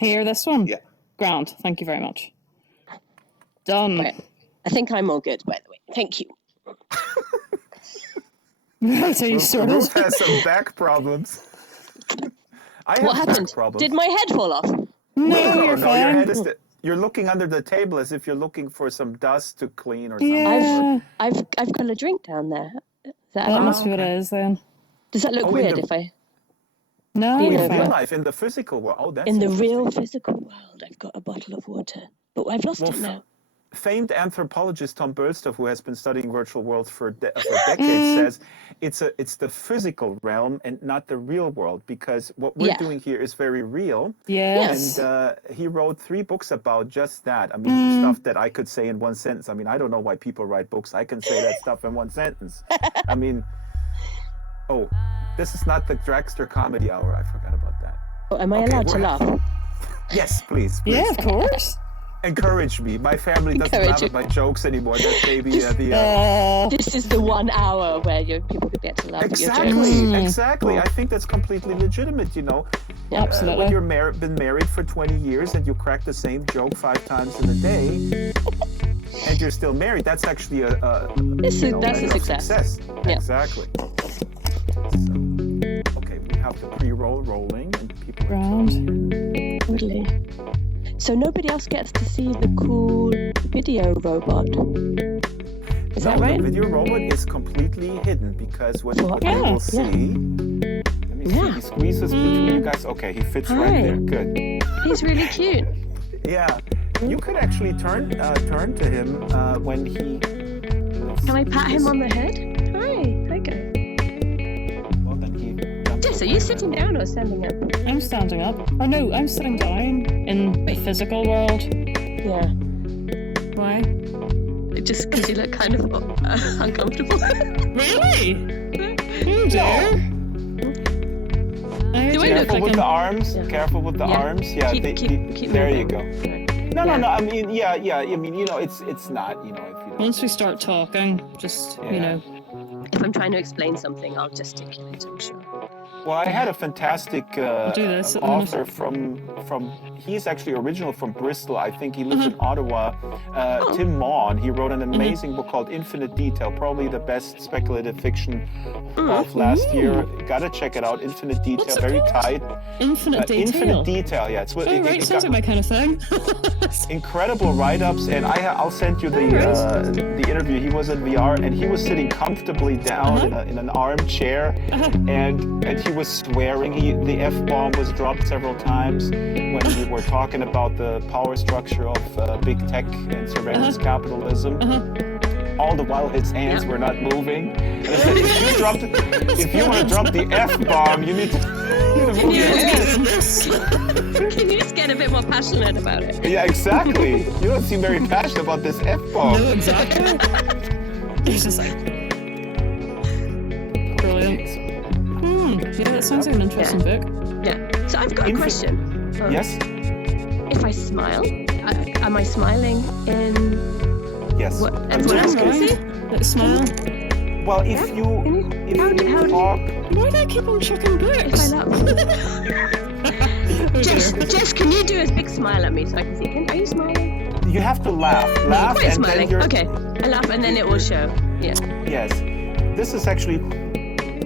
Here, this one? Yeah. Grand. Thank you very much. Done. Right. I think I'm all good, by the way. Thank you. So you sorted. Ruth has some back problems. I have What happened? back problems. Did my head fall off? No, you're Your fine. head is you're looking under the table as if you're looking for some dust to clean or something. Yeah. I've got a drink down there. Is that That allowed? must be what it is then. Does that look Oh, in weird the- if I... No, In you're In real fine. life, in the physical world. Oh, that's In the interesting. real physical world, I've got a bottle of water. But I've lost it now. Famed anthropologist Tom Berstow, who has been studying virtual worlds for decades, says it's the physical realm and not the real world, because what we're doing here is very real. Yes. And he wrote 3 books about just that. I mean, stuff that I could say in one sentence. I mean, I don't know why people write books. I can say that stuff in one sentence. I mean, this is not the Draxter comedy hour. I forgot about that. Oh, am I allowed to laugh? Yes, please. Yeah, of course. Encourage me. My family doesn't laugh at my jokes anymore. That's maybe This is the 1 hour where people get to laugh at your jokes. Exactly. I think that's completely legitimate, you know. Absolutely. When you're been married for 20 years and you crack the same joke 5 times in a day, and you're still married, that's actually that's a success. Yeah. Exactly. So, okay, we have the pre-roll rolling and people Grand. Totally. So nobody else gets to see the cool video robot. Is that right? The video robot is completely hidden because what you will see. Let me see. He squeezes between you guys. Okay, he fits right there. Good. He's really cute. Yeah. You could actually turn to him when he. Can I pat him on the head? Hi guys. Well, then he. Jess, are you sitting down or standing up? I'm standing up. Or no, I'm sitting down in the physical world. Yeah. Why? Just because you look kind of uncomfortable. Really? You do? Careful with the arms. Yeah. Careful with the arms. Yeah. Keep there moving. you go. No. I mean, yeah. I mean, you know, it's not, you know, if you don't. Once we start talking, just you know. If I'm trying to explain something, I'll gesticulate, I'm sure. Well, I had a fantastic author from he's actually original from Bristol. I think he lives in Ottawa. Tim Maughan. He wrote an amazing book called Infinite Detail, probably the best speculative fiction of last year. Gotta check it out. Infinite Detail, What's it very called? tight. Infinite Detail. Infinite Detail. Yeah, it's what. Right, sounds like my kind of thing. Incredible write-ups, and I'll send you the interview. He was in VR, and he was sitting comfortably down in an armchair, and he was swearing. The F-bomb was dropped several times when we were talking about the power structure of big tech and surveillance capitalism. All the while his hands were not moving. And I said, if you want to drop the F-bomb, you need to move your hands. Can you just get a bit more passionate about it? Yeah, exactly. You don't seem very passionate about this F-bomb. No, exactly. He's just like... Brilliant. Yeah, that sounds like an interesting book. Yeah. So I've got a question. Yes? If I smile, am I smiling in Yes. what everyone else can see? Like smile. Well, if you talk... Why do I keep on chucking books? If I laugh. Jess, can you do a big smile at me so I can see? Are you smiling? You have to laugh. Laugh Quite and smiling. then you're... Okay. I laugh and then it will show. Yeah. Yes. This is actually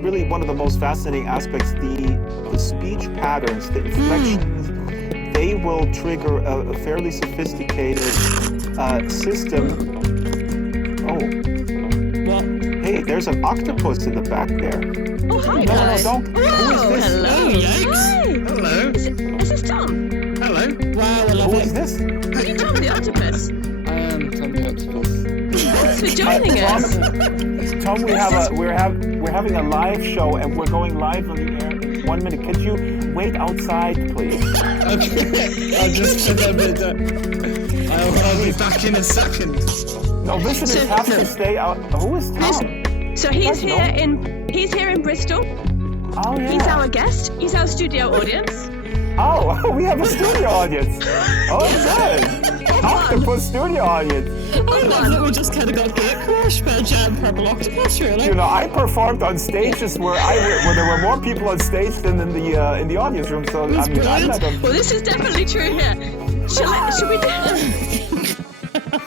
really one of the most fascinating aspects. The speech patterns, the inflections, they will trigger a fairly sophisticated system. Oh. What? Hey, there's an octopus in the back there. Oh, hi, guys. No, don't. Who is this? Hello. Yikes. Hi. Hello. Is this Tom? Hello. Wow, I love Who it. is this? Are you Tom the octopus? I am Tom the Octopus. Thanks for joining us. Tom, we're having a live show and we're going live on the air in 1 minute. Could you wait outside, please? Okay, I'll just put that bit down. I'll be back in a second. No, visitors have to stay out. Who is Tom? So he's here in Bristol. Oh yeah. He's our guest. He's our studio audience. Oh, we have a studio audience. Oh, good. octopus studio audience. I love that we just kind of got gate crushed by a giant purple octopus, really. You know, I performed on stages where there were more people on stage than in the audience room. So I mean, I'm not Well, this is definitely true here. Should we do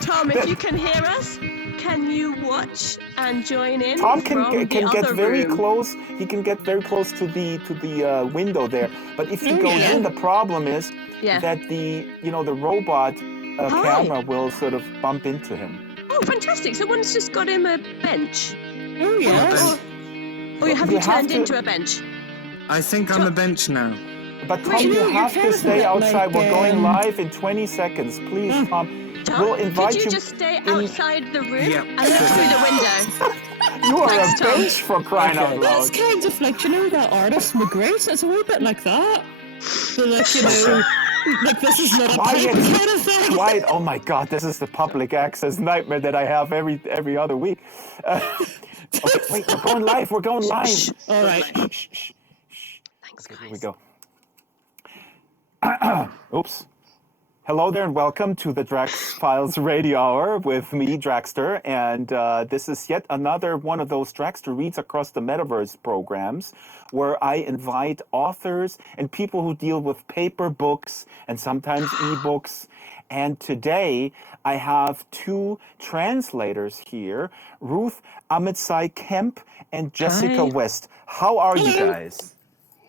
Tom, if you can hear us, can you watch and join in? Tom can get very room? close. He can get very close to the window there. But if he goes in, the problem is that the robot camera will sort of bump into him. Oh, fantastic! Someone's just got him a bench. Oh, yes. Or have you turned into a bench? I think I'm a bench now. But Tom, you have to stay outside. We're going live in 20 seconds. Please, Tom. We'll invite could you just stay outside the room and look through the window? You are Thanks, a bench for crying out loud. That's kind of like, that artist Magritte? It's a wee bit like that. So like, like this is not a Quiet. kind of thing. Quiet. Oh my God, this is the public access nightmare that I have every other week. Okay, wait, we're going live. We're going live. All right. Shh. Thanks, Okay, guys. here we go. Oops. Hello there and welcome to the Drax Files Radio Hour with me, Draxter, and this is yet another one of those Draxter Reads Across the Metaverse programs where I invite authors and people who deal with paper books and sometimes ebooks. And today I have two translators here, Ruth Kemp and Jessica West. How are you guys?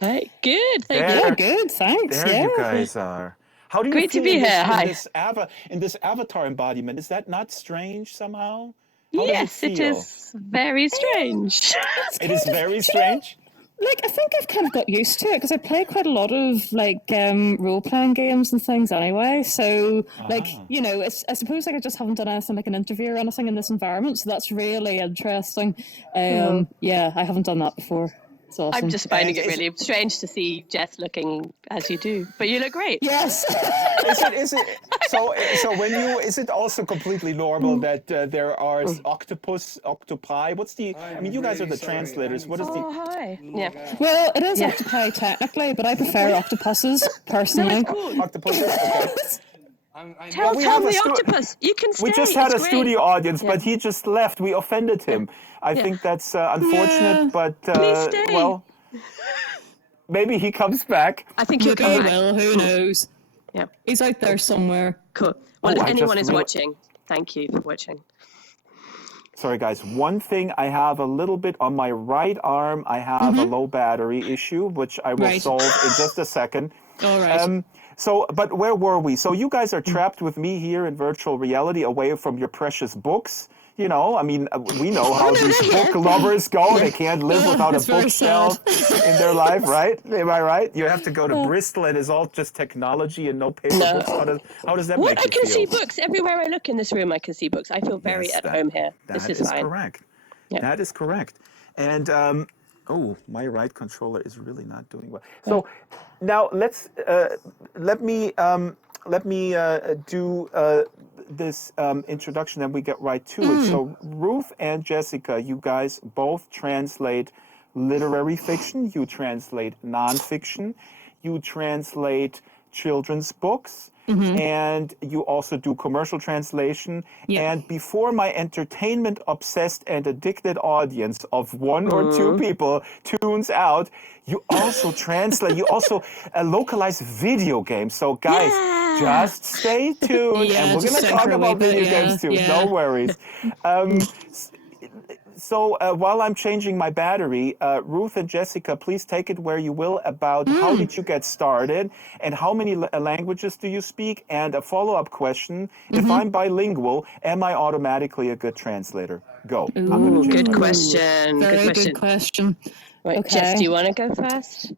Hey, good. Thank There. you. Yeah, good, thanks. There you guys are. How do you Great to feel be in this, here. Hi. in this avatar embodiment? Is that not strange somehow? How Yes, does it feel? is very strange. It is very strange. Like, I think I've kind of got used to it because I play quite a lot of like role-playing games and things anyway. So, like, I suppose like I just haven't done anything like an interview or anything in this environment. So that's really interesting. Yeah, I haven't done that before. It's awesome. I'm just finding it really strange to see Jess looking as you do, but you look great. Yes. Is it so is it also completely normal that there are octopi? What's the? I mean, you guys are the translators. What is the? Oh, hi. Yeah. Well, it is octopi technically, but I prefer octopuses personally. Cool. Octopuses? Okay. Tell we Tom have a the octopus. You can stay. We just had a it's great. studio audience, but he just left. We offended him. I think that's unfortunate, but Please stay. well, maybe he comes back. I think you'll Maybe come he back. will. Who knows? Yeah. He's out there somewhere. Cool. Well, Oh, if I anyone just is real- watching, thank you for watching. Sorry, guys. One thing, I have a little bit on my right arm. I have a low battery issue, which I will solve in just a second. All right. But where were we? So you guys are trapped with me here in virtual reality, away from your precious books. You know, I mean, we know how these book lovers go. They can't live without a It's very bookshelf in their life, right? Am I right? You have to go to Bristol, and it's all just technology and no paper books. How does that What? make I you can feel? see books everywhere I look in this room. I can see books. I feel very Yes, at home here. This That is is fine. correct. Yeah. That is correct. And my right controller is really not doing well. So now let me do this introduction, and we get right to it. So Ruth and Jessica, you guys both translate literary fiction. You translate nonfiction. You translate children's books. And you also do commercial translation. And before my entertainment-obsessed and addicted audience of one or two people tunes out, you also translate, you also localize video games. So guys, just stay tuned, and we're going to talk about video games too. No worries. So while I'm changing my battery, Ruth and Jessica, please take it where you will about how did you get started and how many languages do you speak? And a follow-up question, if I'm bilingual, am I automatically a good translator? Go. I'm gonna change Good my question. Very good question. Right, Okay. Jess, do you want to go first?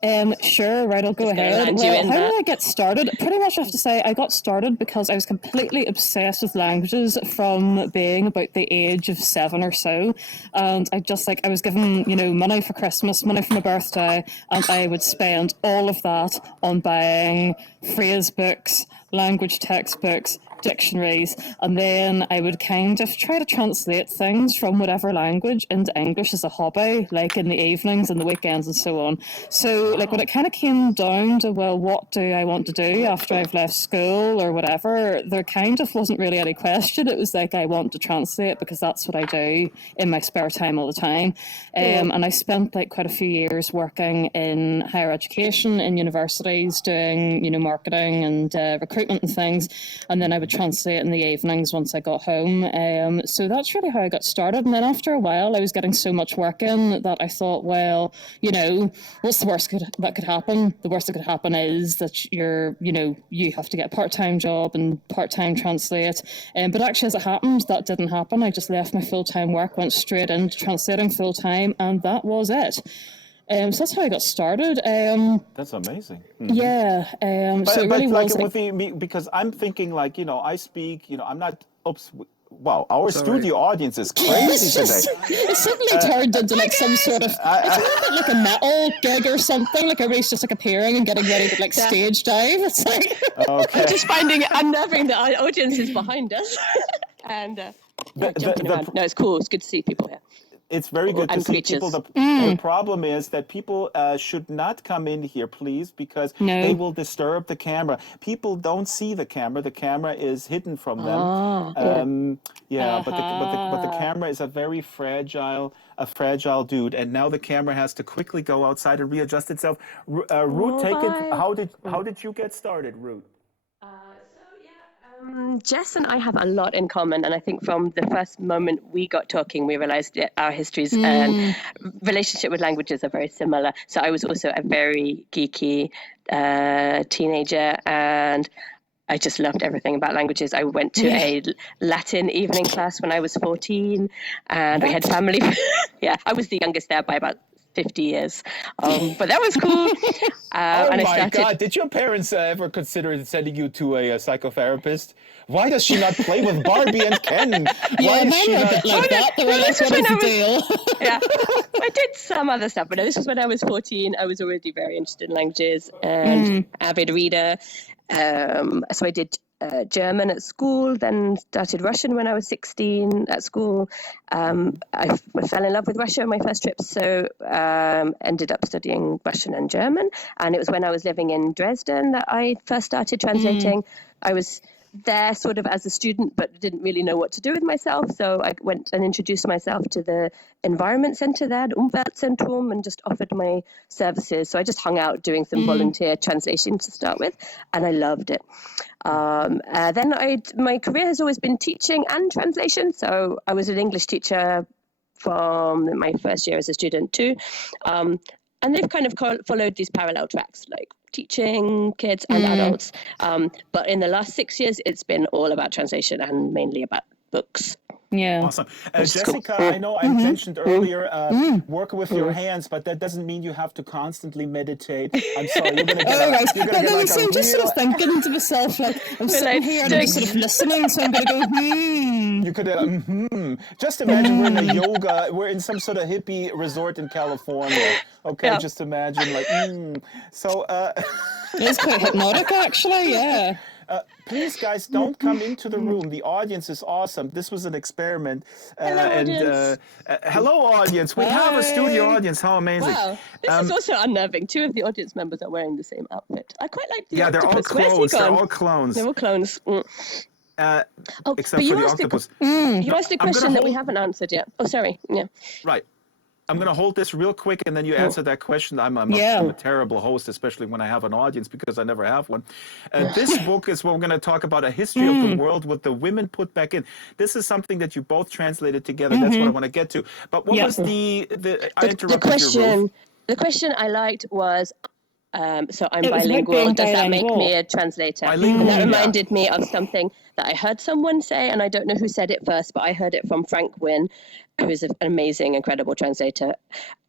Sure, right, I'll go ahead. land you Well, in how that. did I get started? Pretty much I have to say I got started because I was completely obsessed with languages from being about the age of 7 or so. And I was given, money for Christmas, money for my birthday, and I would spend all of that on buying phrase books, language textbooks, dictionaries, and then I would kind of try to translate things from whatever language into English as a hobby, like in the evenings and the weekends and so on. So like when it kind of came down to, well, what do I want to do after I've left school or whatever, there kind of wasn't really any question. It was like, I want to translate because that's what I do in my spare time all the time. And I spent like quite a few years working in higher education, in universities, doing, you know, marketing and recruitment and things. And then I would translate in the evenings once I got home. So that's really how I got started. And then after a while, I was getting so much work in that I thought, well, you know, what's the worst that could happen? The worst that could happen is that you have to get a part-time job and part-time translate. But actually, as it happened, that didn't happen. I just left my full-time work, went straight into translating full-time, and that was it. So that's how I got started. That's amazing. Yeah. So it really was like, because I'm thinking like, you know, I speak, you know, I'm not, wow, our studio audience is crazy today. It suddenly turned into like some sort of, it's a little bit like a metal gig or something, like everybody's just like appearing and getting ready to like stage dive. It's like... Okay. I'm just finding it unnerving that our audience is behind us. And jumping around. No, it's cool. It's good to see people here. It's very good to see people. The problem is that people should not come in here, please, because they will disturb the camera. People don't see the camera. The camera is hidden from them. But the camera is a very fragile dude, and now the camera has to quickly go outside and readjust itself. Ruth, take it. How did you get started, Ruth? Jess and I have a lot in common, and I think from the first moment we got talking, we realized that our histories and relationship with languages are very similar. So I was also a very geeky teenager, and I just loved everything about languages. I went to a Latin evening class when I was 14, and we had family. I was the youngest there by about 50 years. But that was cool. God, did your parents ever consider sending you to a psychotherapist? Why does she not play with Barbie and Ken? Why is she not like that? They were like, what is the deal? I did some other stuff, but this was when I was 14. I was already very interested in languages and avid reader. So I did German at school, then started Russian when I was 16 at school. I fell in love with Russia on my first trip, so ended up studying Russian and German. And it was when I was living in Dresden that I first started translating. I was there sort of as a student, but didn't really know what to do with myself. So I went and introduced myself to the environment center there, the Umweltzentrum, and just offered my services. So I just hung out doing some volunteer translation to start with, and I loved it. Then my career has always been teaching and translation. So I was an English teacher from my first year as a student too. And they've kind of followed these parallel tracks, like teaching kids and adults. But in the last 6 years, it's been all about translation and mainly about books. Yeah. Awesome. Jessica, I know I mentioned earlier work with your hands, but that doesn't mean you have to constantly meditate. I'm sorry, you're going to get I'm just sort of thinking to myself, like, I'm sitting here and I'm just sort of listening, so I'm going to go, You could, Just imagine we're in some sort of hippie resort in California. Okay, just imagine, like, So, it's quite hypnotic, actually, yeah. Please, guys, don't come into the room. The audience is awesome. This was an experiment. Hello, audience. We have a studio audience. How amazing. Wow. This is also unnerving. 2 of the audience members are wearing the same outfit. I quite like the octopus. They're all clones. They're all clones. They're all clones. Except for the octopus. You asked a question that we haven't answered yet. Oh, sorry. Yeah. Right. I'm going to hold this real quick, and then you answer that question. I'm a terrible host, especially when I have an audience, because I never have one. This book is what we're going to talk about, a history of the world with the women put back in. This is something that you both translated together. That's what I want to get to. But what was I interrupted you, Ruth. The question I liked was, so I'm bilingual. Does that make me a translator? And that reminded me of something that I heard someone say, and I don't know who said it first, but I heard it from Frank Wynne, who is an amazing, incredible translator.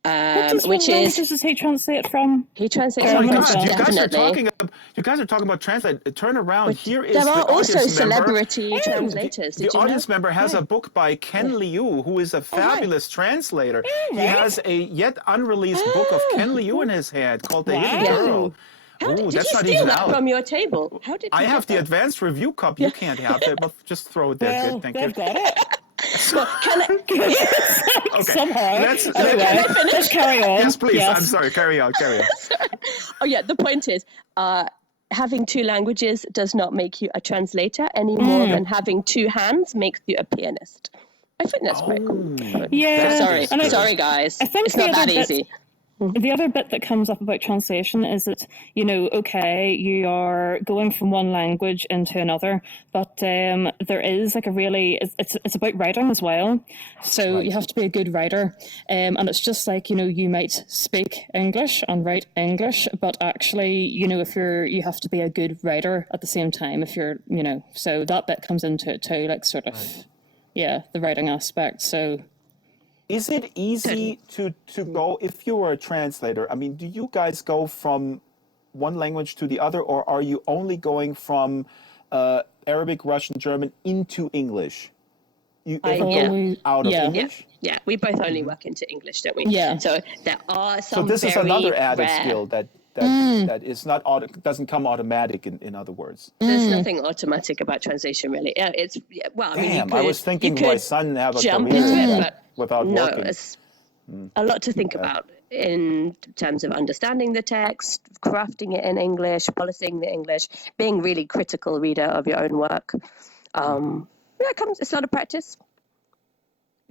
Which does he translate from? He translates from French, definitely. You guys are talking about translate. Turn around. But here is there are the also audience celebrity member. translators. The audience member has a book by Ken Liu, who is a fabulous translator. He has a yet unreleased book of Ken Liu in his hand called The Hidden Girl. How did you that's not steal even that out. from your table? How did you I get have the that? advanced review cup. You can't have that. Well, just throw it there. Well, Good, thank they've you. got it. Well, can I, Okay. Somehow. Let's, Anyway, let's carry on. yes, please. Yes. I'm sorry. Carry on. oh yeah, the point is, having two languages does not make you a translator any more than having two hands makes you a pianist. I think that's quite cool. Yeah. Sorry, And sorry guys. I think It's the not that other bit- easy. The other bit that comes up about translation is that, you know, okay, you are going from one language into another, but there is like a really, it's about writing as well. So you have to be a good writer. And it's just like, you know, you might speak English and write English, but actually, you know, you have to be a good writer at the same time if you're, you know, so that bit comes into it too, like sort of, yeah, the writing aspect. So. Is it easy to go, if you were a translator, I mean, do you guys go from one language to the other, or are you only going from Arabic, Russian, German into English? You ever go out of English? Yeah, we both only work into English, don't we? Yeah. So there are some. So this is very another added rare... skill that is not doesn't come automatic. In other words, there's nothing automatic about translation, really. Yeah, it's well. I mean, damn, I was thinking you my could son have a jump career into in it, that but without no, working. it's a lot to think about in terms of understanding the text, crafting it in English, policing the English, being really critical reader of your own work. It's a lot of practice.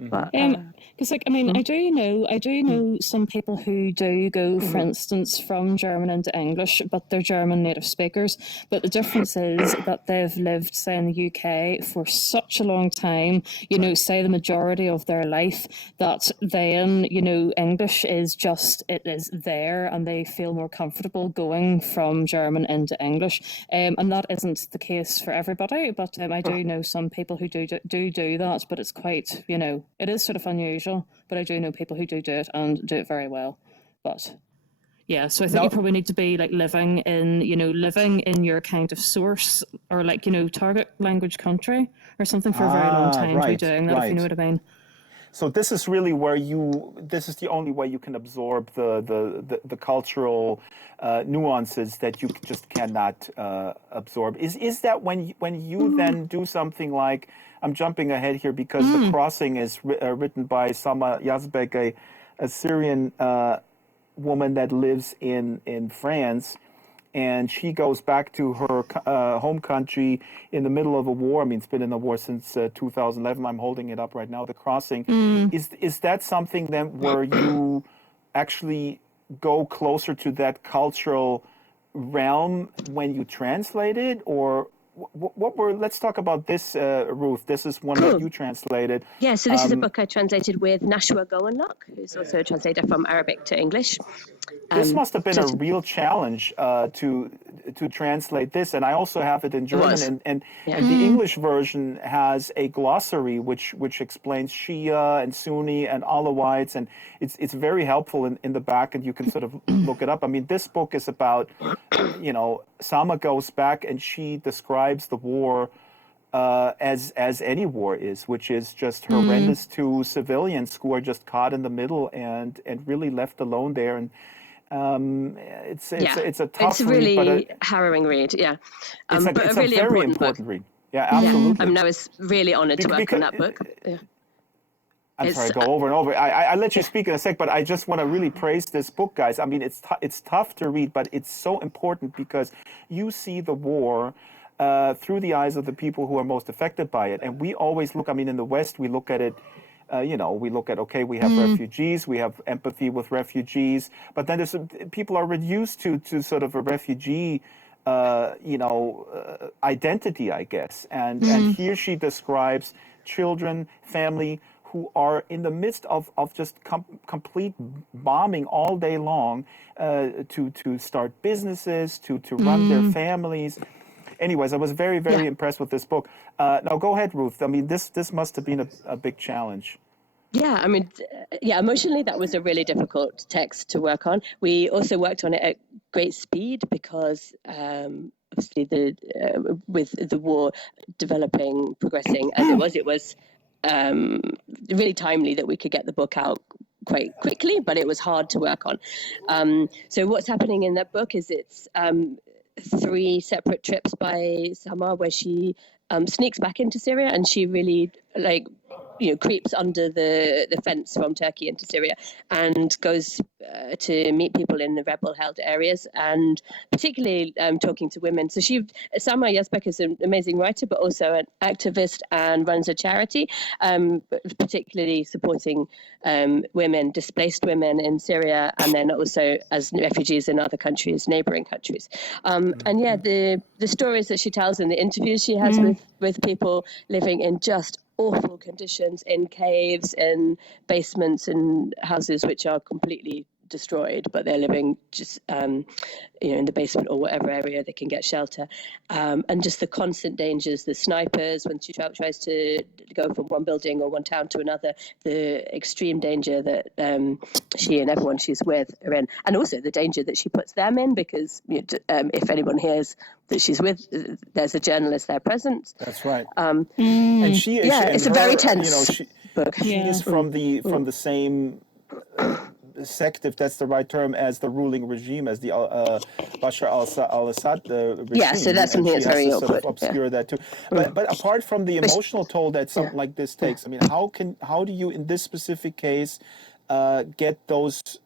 But because like I mean I do know some people who do go, for instance, from German into English, but they're German native speakers. But the difference is that they've lived, say, in the UK for such a long time, you know, say the majority of their life, that then, you know, English is just, it is there, and they feel more comfortable going from German into English. And that isn't the case for everybody, but I do know some people who do that, but it's quite, you know, it is sort of unusual, but I do know people who do it and do it very well. But yeah, so I think you probably need to be like living in your kind of source or like, you know, target language country or something for a very long time to be doing that, if you know what I mean. So this is really where this is the only way you can absorb the cultural nuances that you just cannot absorb. Is that when you then do something like, I'm jumping ahead here because The Crossing is written by Sama Yazbek, a Syrian woman that lives in France, and she goes back to her home country in the middle of a war. I mean, it's been in the war since 2011. I'm holding it up right now. The Crossing. Is that something then where you actually go closer to that cultural realm when you translate it, or what were? Let's talk about this, Ruth. This is one that you translated. Yeah, so this is a book I translated with Nashua Gowanlock, who's also a translator from Arabic to English. This must have been a real challenge to translate this, and I also have it in German, and the English version has a glossary which explains Shia and Sunni and Alawites, and it's very helpful in the back, and you can sort of look it up. I mean, this book is about, you know, Sama goes back and she describes the war as any war is, which is just horrendous to civilians who are just caught in the middle and really left alone there. And it's a tough really read, but harrowing read. Yeah, it's a really very important read. Yeah, absolutely. I was really honored to work on that book. Yeah. I'm sorry, go over and over. I let you speak in a sec, but I just want to really praise this book, guys. I mean, it's tough to read, but it's so important because you see the war through the eyes of the people who are most affected by it. And we always look, I mean, in the West, we look at it, we look at, okay, we have refugees, we have empathy with refugees, but then people are reduced to sort of a refugee, identity, I guess. And here she describes children, family, who are in the midst of just complete bombing all day long to start businesses, to run their families. Anyways, I was very, very impressed with this book. Now, go ahead, Ruth. I mean, this must have been a big challenge. Yeah, I mean, emotionally, that was a really difficult text to work on. We also worked on it at great speed because obviously with the war progressing as it was really timely that we could get the book out quite quickly, but it was hard to work on. So what's happening in that book is it's 3 separate trips by Sama where she sneaks back into Syria, and she really creeps under the fence from Turkey into Syria and goes to meet people in the rebel-held areas, and particularly talking to women. So Sama Yazbek is an amazing writer, but also an activist and runs a charity, particularly supporting women, displaced women in Syria, and then also as refugees in other countries, neighboring countries. And yeah, the stories that she tells and the interviews she has with people living in just awful conditions in caves, in basements, in houses which are completely destroyed, but they're living just in the basement or whatever area they can get shelter, and just the constant dangers, the snipers when she tries to go from one building or one town to another, the extreme danger that she and everyone she's with are in, and also the danger that she puts them in, because if anyone hears that she's with, there's a journalist there present. That's right. And she is, it's a very tense book. She is from the same sect, if that's the right term, as the ruling regime, as the Bashar al-Assad regime. Yeah, so that's something that's very sort of obscure that too. But apart from the emotional toll that something like this takes, I mean, how do you in this specific case get those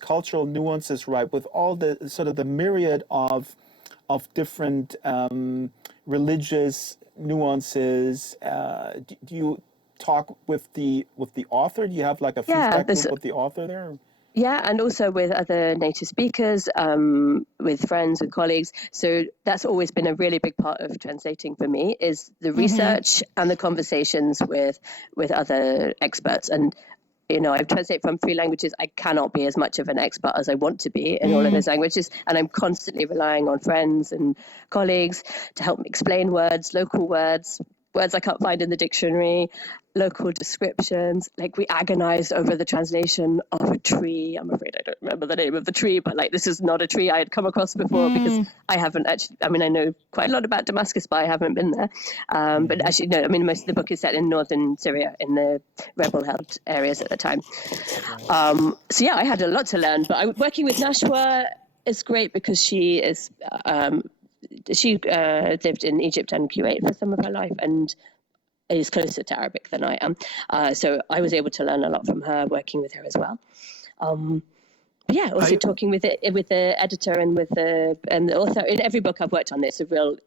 cultural nuances right with all the sort of the myriad of different religious nuances? Do you talk with the author? Do you have like a feedback loop with the author there? Yeah, and also with other native speakers, with friends, with colleagues. So that's always been a really big part of translating for me, is the research and the conversations with other experts. And I translate from 3 languages. I cannot be as much of an expert as I want to be in all of those languages. And I'm constantly relying on friends and colleagues to help me explain words, local words I can't find in the dictionary, local descriptions. Like, we agonized over the translation of a tree. I'm afraid I don't remember the name of the tree, but this is not a tree I had come across before, because I haven't actually, I know quite a lot about Damascus, but I haven't been there. But actually, no, most of the book is set in northern Syria, in the rebel-held areas at the time. So yeah, I had a lot to learn, but working with Nashwa is great because she is... she lived in Egypt and Kuwait for some of her life and is closer to Arabic than I am. So I was able to learn a lot from her, working with her as well. Also talking with the editor and with the author. In every book I've worked on, there's a real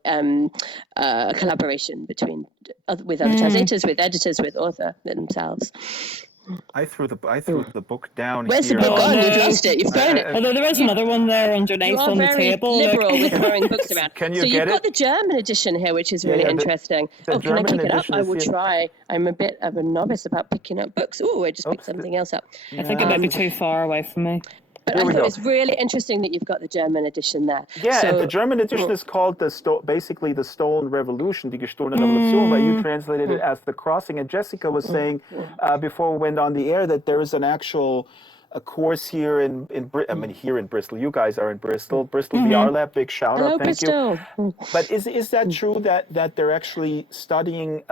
collaboration with other translators, with editors, with author themselves. I threw the book down. Where's the book gone? You've lost it. You've thrown it. Although there is another one there underneath on the table. You are very liberal with throwing books around. Can you so get you've got the German edition here, which is really interesting. Can I pick it up? I will try. I'm a bit of a novice about picking up books. Oh, I just picked something else up. I think it might be too far away from me. But I thought it's really interesting that you've got the German edition there. Yeah, and the German edition is called basically the Stolen Revolution, die gestohlene Revolution, but you translated it as The Crossing. And Jessica was saying before we went on the air that there is an actual course here in here in Bristol. You guys are in Bristol VR Lab. Big shout out, thank Bristol. You. But is that true that they're actually studying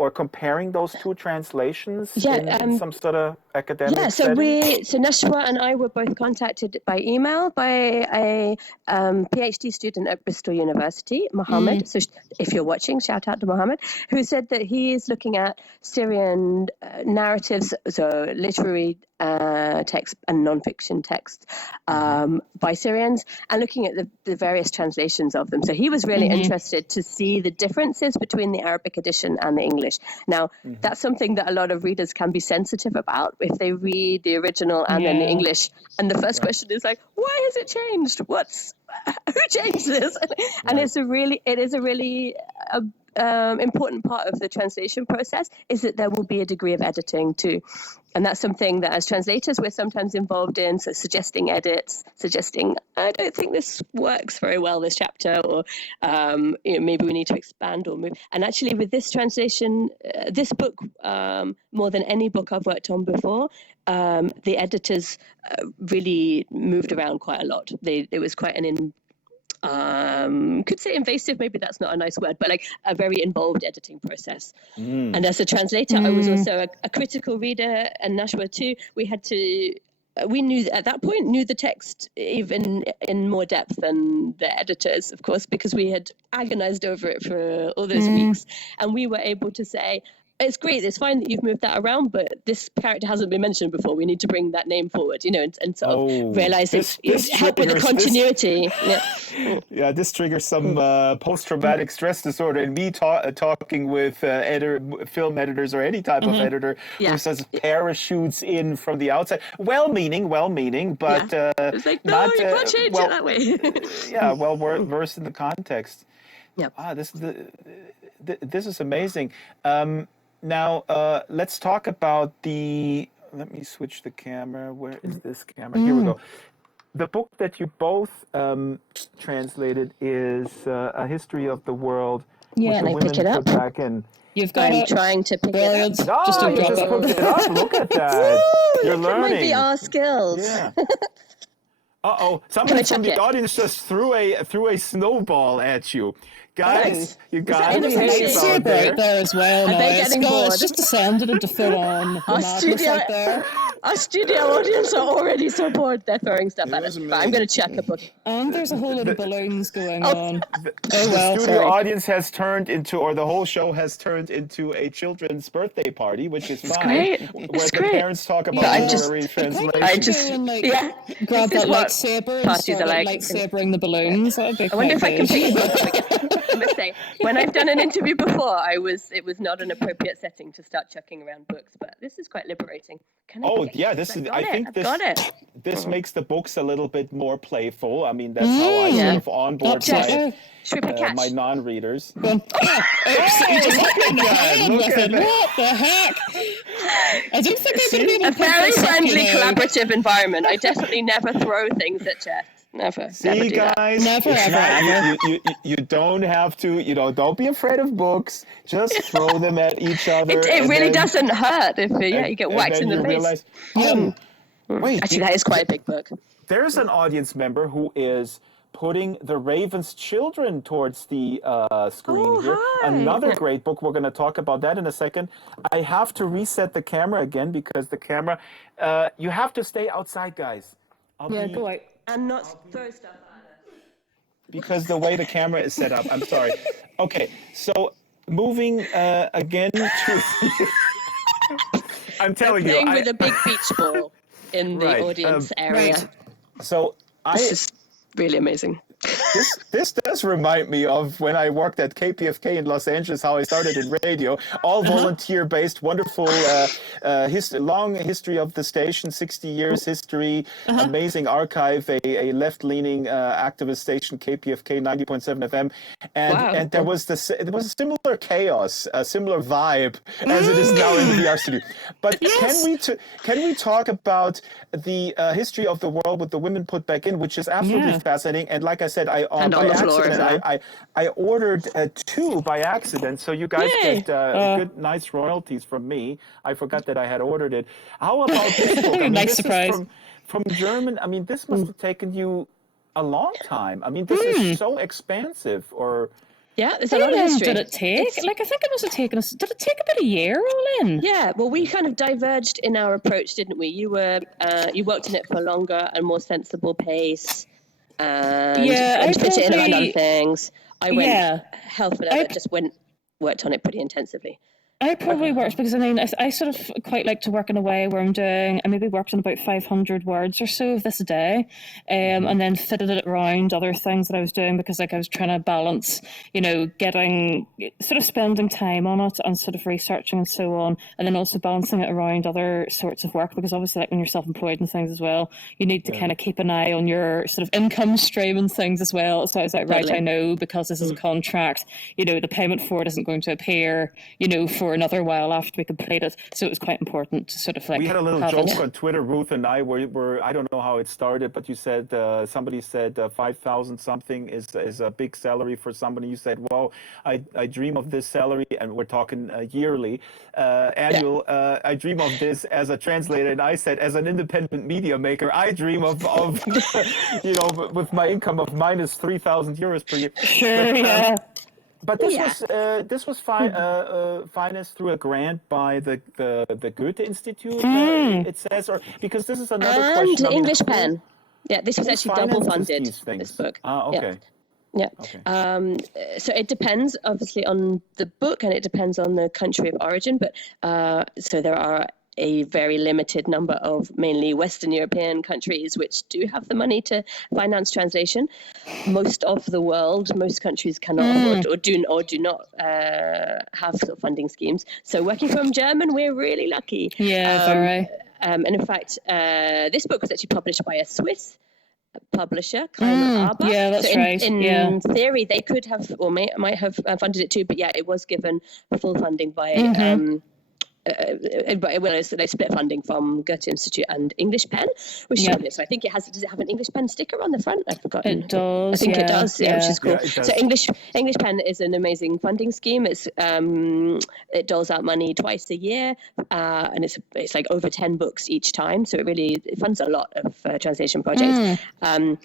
or comparing those 2 translations in some sort of academic setting? So Nashwa and I were both contacted by email by a PhD student at Bristol University, Mohammed. So if you're watching, shout out to Mohammed, who said that he is looking at Syrian narratives, so literary text and non-fiction texts by Syrians, and looking at the various translations of them. So he was really interested to see the differences between the Arabic edition and the English. Now, that's something that a lot of readers can be sensitive about if they read the original and then the English. And the first question is like, why has it changed? Who changed this? And it is a really important part of the translation process, is that there will be a degree of editing too. And that's something that as translators we're sometimes involved in, so suggesting edits, I don't think this works very well, this chapter, or maybe we need to expand or move. And actually with this translation, this book, more than any book I've worked on before, the editors really moved around quite a lot. It was quite an could say invasive, maybe that's not a nice word, but like a very involved editing process. And as a translator, I was also a critical reader, and Nashua too. We knew at that point the text even in more depth than the editors, of course, because we had agonized over it for all those weeks, and we were able to say, it's great, it's fine that you've moved that around, but this character hasn't been mentioned before. We need to bring that name forward, and sort of realize help with the continuity. Yeah, this triggers some post-traumatic stress disorder. And me talking with film editors or any type of editor who says parachutes in from the outside. Well-meaning, but it's like, no, you can't change it that way. versed in the context. Yeah. This is amazing. Now, let's talk about let me switch the camera. Where is this camera? Here we go. The book that you both translated is A History of the World, which the women put back in. You've got I'm trying to pick it up. Oh, just you just picked it up. Look at that. You're learning. Might be our skills. Yeah. Uh-oh. Somebody from the audience just threw a snowball at you. Guys, you got it. Lightsaber out there as well. It's just descended into full-on madness out there. Our studio audience are already so bored they're throwing stuff at us. But I'm going to check a book. And there's a whole lot of balloons going on. The studio audience has turned into, or the whole show has turned into a children's birthday party, which is fine. Great. Where the parents talk about literary translation. Grab that lightsaber and start lightsabering the balloons. That'd be I wonder if I can pick it up again. I must say, when I've done an interview before, it was not an appropriate setting to start chucking around books, but this is quite liberating. I think this makes the books a little bit more playful. I mean, that's how I sort of onboard my non-readers. Oops, you just hit me in the hand with it. What the heck? I don't think I'm going to be able to a very friendly, collaborative environment. I definitely never throw things at chests. Never. See, never do guys, never ever. You don't have to. Don't be afraid of books. Just throw them at each other. It really doesn't hurt if you get whacked in the face. Wait, actually, that is quite a big book. There's an audience member who is putting The Raven's Children towards the screen here. Hi. Another great book. We're going to talk about that in a second. I have to reset the camera again because the camera. You have to stay outside, guys. Go out. And not throw stuff at us. Because the way the camera is set up. I'm sorry. Okay, so moving again to... I'm telling you. Playing with a big beach ball in the audience area. Right. So this is really amazing. This does remind me of when I worked at KPFK in Los Angeles, how I started in radio, all volunteer-based, wonderful, long history of the station, 60 years history, amazing archive, a left-leaning activist station, KPFK 90.7 FM, and there was a similar chaos, a similar vibe as it is now in the VR studio. But can we talk about the history of the world with the women put back in, which is absolutely fascinating, and like I said, I ordered two by accident, so you guys get good, nice royalties from me. I forgot that I had ordered it. How about this book? I mean, nice surprise. From German. I mean, this must have taken you a long time. I mean, this is so expansive. There's a lot of history. Did it take? I think it must have taken us. Did it take about a year all in? Yeah, well, we kind of diverged in our approach, didn't we? You worked in it for a longer and more sensible pace. And fit it in around other things. I went hell for leather, just worked on it pretty intensively. I probably worked because I sort of quite like to work in a way where I maybe worked on about 500 words or so of this a day, and then fitted it around other things that I was doing because I was trying to balance, spending time on it and sort of researching and so on, and then also balancing it around other sorts of work because obviously when you're self-employed and things as well, you need to kind of keep an eye on your sort of income stream and things as well. So I was like, right, I know because this is a contract, the payment for it isn't going to appear, for for another while after we complete it. So it was quite important to sort of like We had a little have joke it. on Twitter, Ruth and I, where I don't know how it started, but you said somebody said 5,000 something is a big salary for somebody. You said, well, I dream of this salary, and we're talking yearly, annual. I dream of this as a translator, and I said, as an independent media maker, I dream of you know, with my income of minus 3,000 euros per year. Sure, But, yeah. But this was financed through a grant by the Goethe Institute. It says, or because this is another And question. I mean, English Pen. Yeah, this was who actually double finances funded, these things? this book. Ah, okay. Yeah. Okay. So it depends, obviously, on the book, and it depends on the country of origin. But so there are a very limited number of mainly Western European countries which do have the money to finance translation. Most of the world, most countries cannot afford or do not have sort of funding schemes. So working from German, we're really lucky. Yeah, very. And in fact, this book was actually published by a Swiss publisher, Kemp. Yeah, that's right. In theory, they could have or might have funded it too, but yeah, it was given full funding by they split funding from Goethe Institute and English Pen, which is brilliant. So I think it has. Does it have an English Pen sticker on the front? I've forgotten. It does. I think it does. Yeah, which is cool. Yeah, it does. So English Pen is an amazing funding scheme. It doles out money twice a year, and it's like over 10 books each time. So it funds a lot of translation projects. And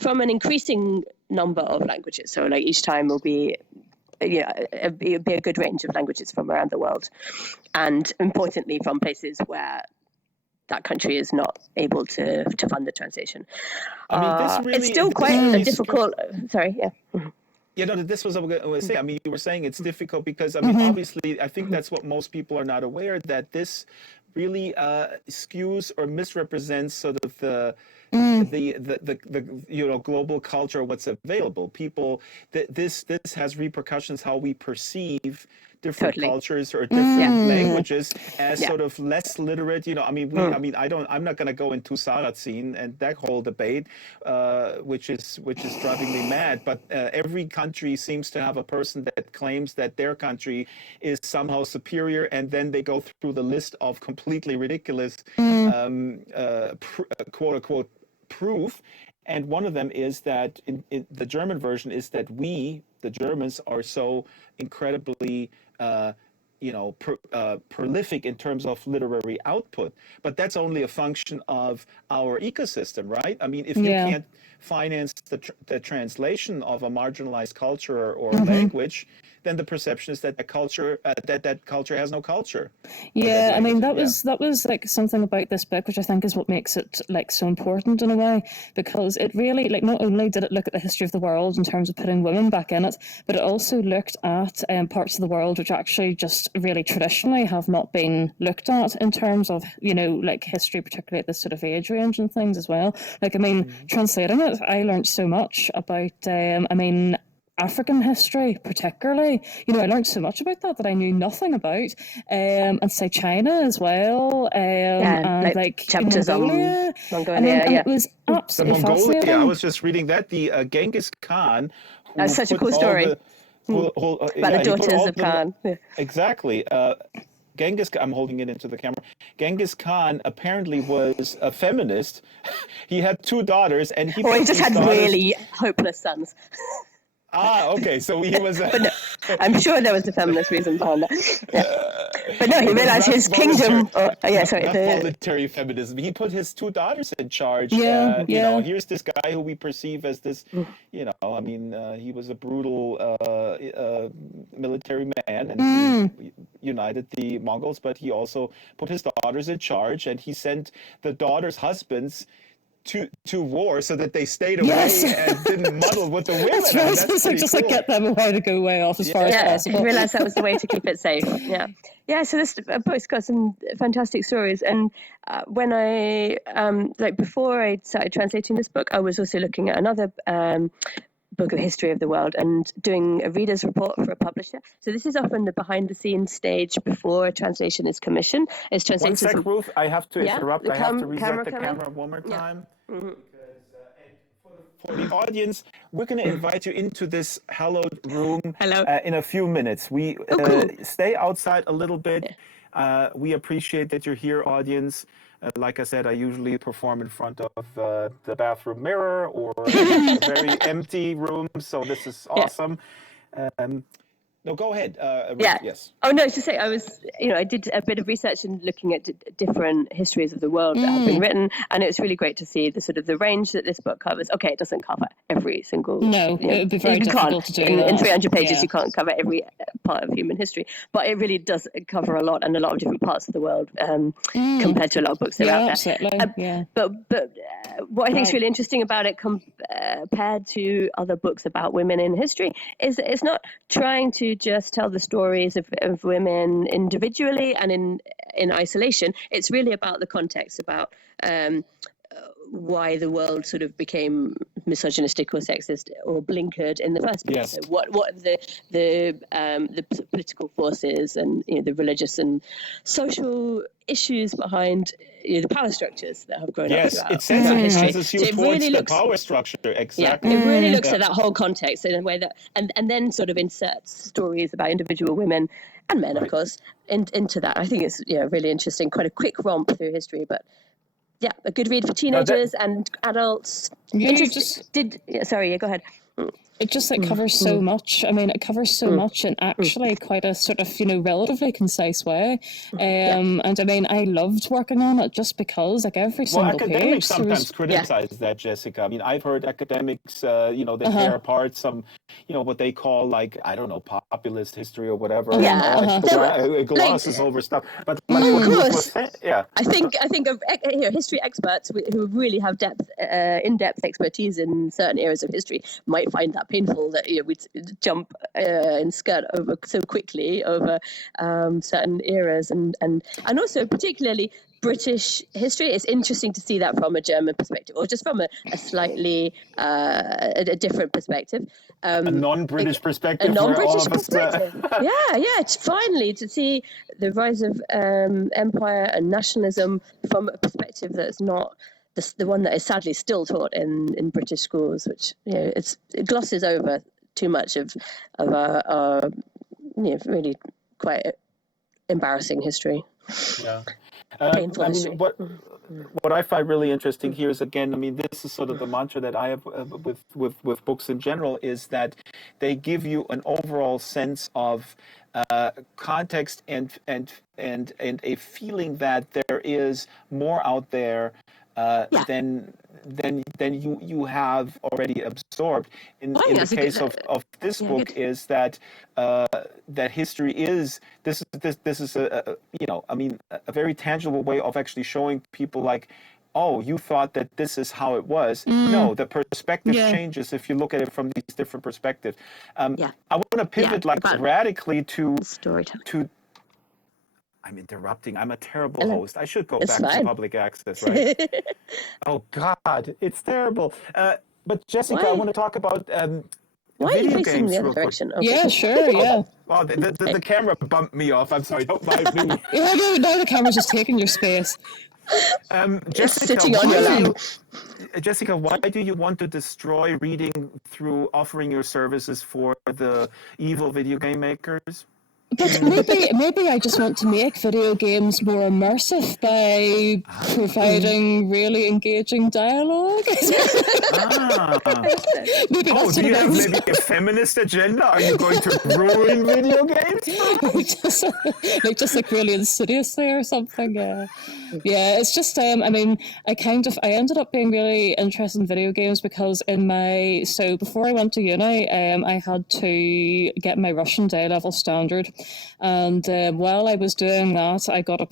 from an increasing number of languages. So like each time will be. It'd be a good range of languages from around the world, and importantly from places where that country is not able to fund the translation. I mean, this really, it's still quite a difficult. Sorry, yeah. Yeah, no, this was what I was going to say. I mean, you were saying it's difficult because, I mean, obviously, I think that's what most people are not aware, that this really skews or misrepresents sort of the global culture, what's available. People, this has repercussions how we perceive different cultures or different languages as sort of less literate. You know, I mean, I'm not going to go into Sarrazin and that whole debate, which is driving me mad. But every country seems to have a person that claims that their country is somehow superior, and then they go through the list of completely ridiculous, quote unquote, proof. And one of them is that in the German version is that we, the Germans, are so incredibly prolific in terms of literary output. But that's only a function of our ecosystem, right? I mean, if you can't finance the translation of a marginalized culture or language, then the perception is that culture has no culture. Yeah, I mean that was like something about this book, which I think is what makes it like so important in a way, because it really like not only did it look at the history of the world in terms of putting women back in it, but it also looked at parts of the world which actually just really traditionally have not been looked at in terms of, you know, like history, particularly at this sort of age range and things as well. Like, I mean, translating it, I learned so much about, African history, particularly. You know, I learned so much about that I knew nothing about. And say China as well. And like chapters Mongolia. Mongolia. I mean, it was absolutely fascinating. I was just reading that the Genghis Khan. That's such a cool story. About the daughters of Khan. Exactly. I'm holding it into the camera. Genghis Khan apparently was a feminist. He had 2 daughters, and he just had really hopeless sons. Okay. So he was. But no, I'm sure there was a feminist reason behind that. Yeah. But no, he realized his kingdom. Voluntary feminism. He put his 2 daughters in charge. You know, here's this guy who we perceive as this. You know, I mean, he was a brutal military man, and he united the Mongols. But he also put his daughters in charge, and he sent the daughters' husbands to war so that they stayed away and didn't muddle with the women. That's right. That's so just cool. Like get them away to go way off as far as possible. He realized that was the way to keep it safe. Yeah. So this book's got some fantastic stories. And when I before I started translating this book, I was also looking at another book of history of the world and doing a reader's report for a publisher. So this is often the behind-the-scenes stage before a translation is commissioned. One sec, Ruth. I have to interrupt. I have to reset the camera camera one more time. Mm-hmm. Because, for the audience, we're going to invite you into this hallowed room Hello. In a few minutes. We cool. stay outside a little bit. We appreciate that you're here, audience. Like I said, I usually perform in front of the bathroom mirror or a very empty room, so this is awesome. No, go ahead. Ruth, yes. Oh no, to say I did a bit of research and looking at different histories of the world that have been written, and it was really great to see the sort of the range that this book covers. Okay, it doesn't cover every single. No, it would be very difficult to do in 300 pages. Yeah. You can't cover every part of human history, but it really does cover a lot and a lot of different parts of the world compared to a lot of books that are out there. Absolutely. But what I think is really interesting about it compared to other books about women in history is that it's not trying to just tell the stories of women individually and in isolation. It's really about the context, about why the world sort of became misogynistic or sexist or blinkered in the first place. Yes. So what the political forces and the religious and social issues behind the power structures that have grown up throughout it sensitizes history. you So it towards really the looks, power structure. Exactly. it really looks at that whole context in a way that, and then sort of inserts stories about individual women and men, of course, into that. I think it's really interesting. Quite a quick romp through history, but a good read for teenagers and adults. Sorry, go ahead. It just covers so much. I mean, it covers so much in actually quite a sort of, relatively concise way. And I mean, I loved working on it just because, like, every single page. Academics sometimes criticize that, Jessica. I mean, I've heard academics, they tear apart some, what they call, like, I don't know, populist history or whatever. Glosses over stuff. But of course. I think of history experts who really have in-depth expertise in certain areas of history might find that painful that we jump and skirt over so quickly over certain eras and also particularly British history. It's interesting to see that from a German perspective, or just from a slightly a different perspective. A non-British perspective. A non-British perspective. It's finally to see the rise of empire and nationalism from a perspective that's not the one that is sadly still taught in British schools, which it glosses over too much of our really quite embarrassing history. Painful history. What I find really interesting here is, again, I mean, this is sort of the mantra that I have with books in general, is that they give you an overall sense of context and a feeling that there is more out there than you have already absorbed. In the case of this book, is that that history is this is a very tangible way of actually showing people, like, oh, you thought that this is how it was. No, the perspective changes if you look at it from these different perspectives. I want to pivot radically to storytelling. I'm interrupting. I'm a terrible host. I should go back to public access, right? Oh, God, it's terrible. But Jessica, I want to talk about why are you facing games the other direction? Okay. Yeah, sure, yeah. Well, the camera bumped me off. I'm sorry. Don't mind me. No, the camera's just taking your space. Jessica, sitting on your lap. Jessica, why do you want to destroy reading through offering your services for the evil video game makers? But maybe I just want to make video games more immersive by providing really engaging dialogue. Maybe that's do you have maybe a feminist agenda? Are you going to ruin video games? just like really insidiously or something. Yeah, it's just I mean, I ended up being really interested in video games because before I went to uni, I had to get my Russian day level standard. And while I was doing that, I got a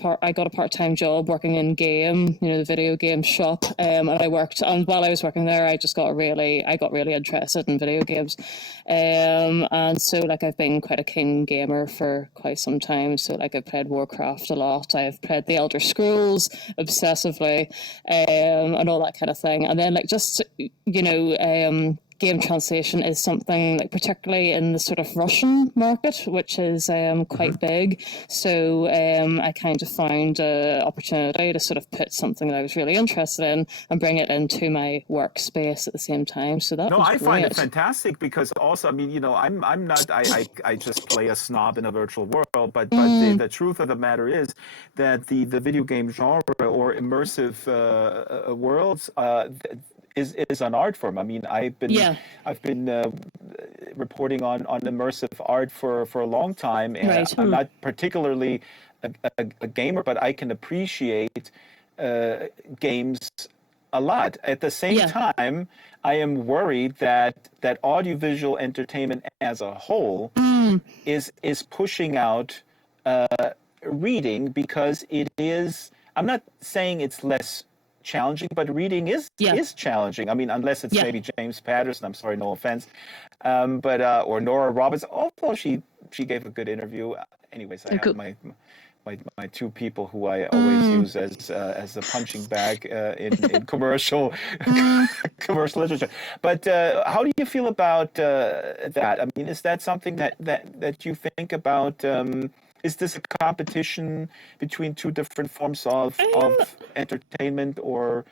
part-time job working in the video game shop, and while I was working there, I got really interested in video games, and so like I've been quite a keen gamer for quite some time. So like I've played Warcraft a lot, I've played the Elder Scrolls obsessively, and all that kind of thing. And then like just game translation is something like particularly in the sort of Russian market, which is quite big. So I kind of found an opportunity to sort of put something that I was really interested in and bring it into my workspace at the same time. So that No, was I great. find it fantastic because also, I mean, you know, I'm not, I just play a snob in a virtual world, but the truth of the matter is that the video game genre or immersive worlds is an art form. I mean, I've been reporting on immersive art for a long time, and Right. I'm not particularly a gamer, but I can appreciate games a lot. At the same time, I am worried that audiovisual entertainment as a whole is pushing out reading because it is. I'm not saying it's less challenging, but reading is challenging. I mean, unless it's maybe James Patterson. I'm sorry, no offense, but or Nora Roberts. Although she gave a good interview. Anyways, I have my two people who I always use as a punching bag in commercial commercial literature. But how do you feel about that? I mean, is that something that you think about? Is this a competition between two different forms of entertainment, or?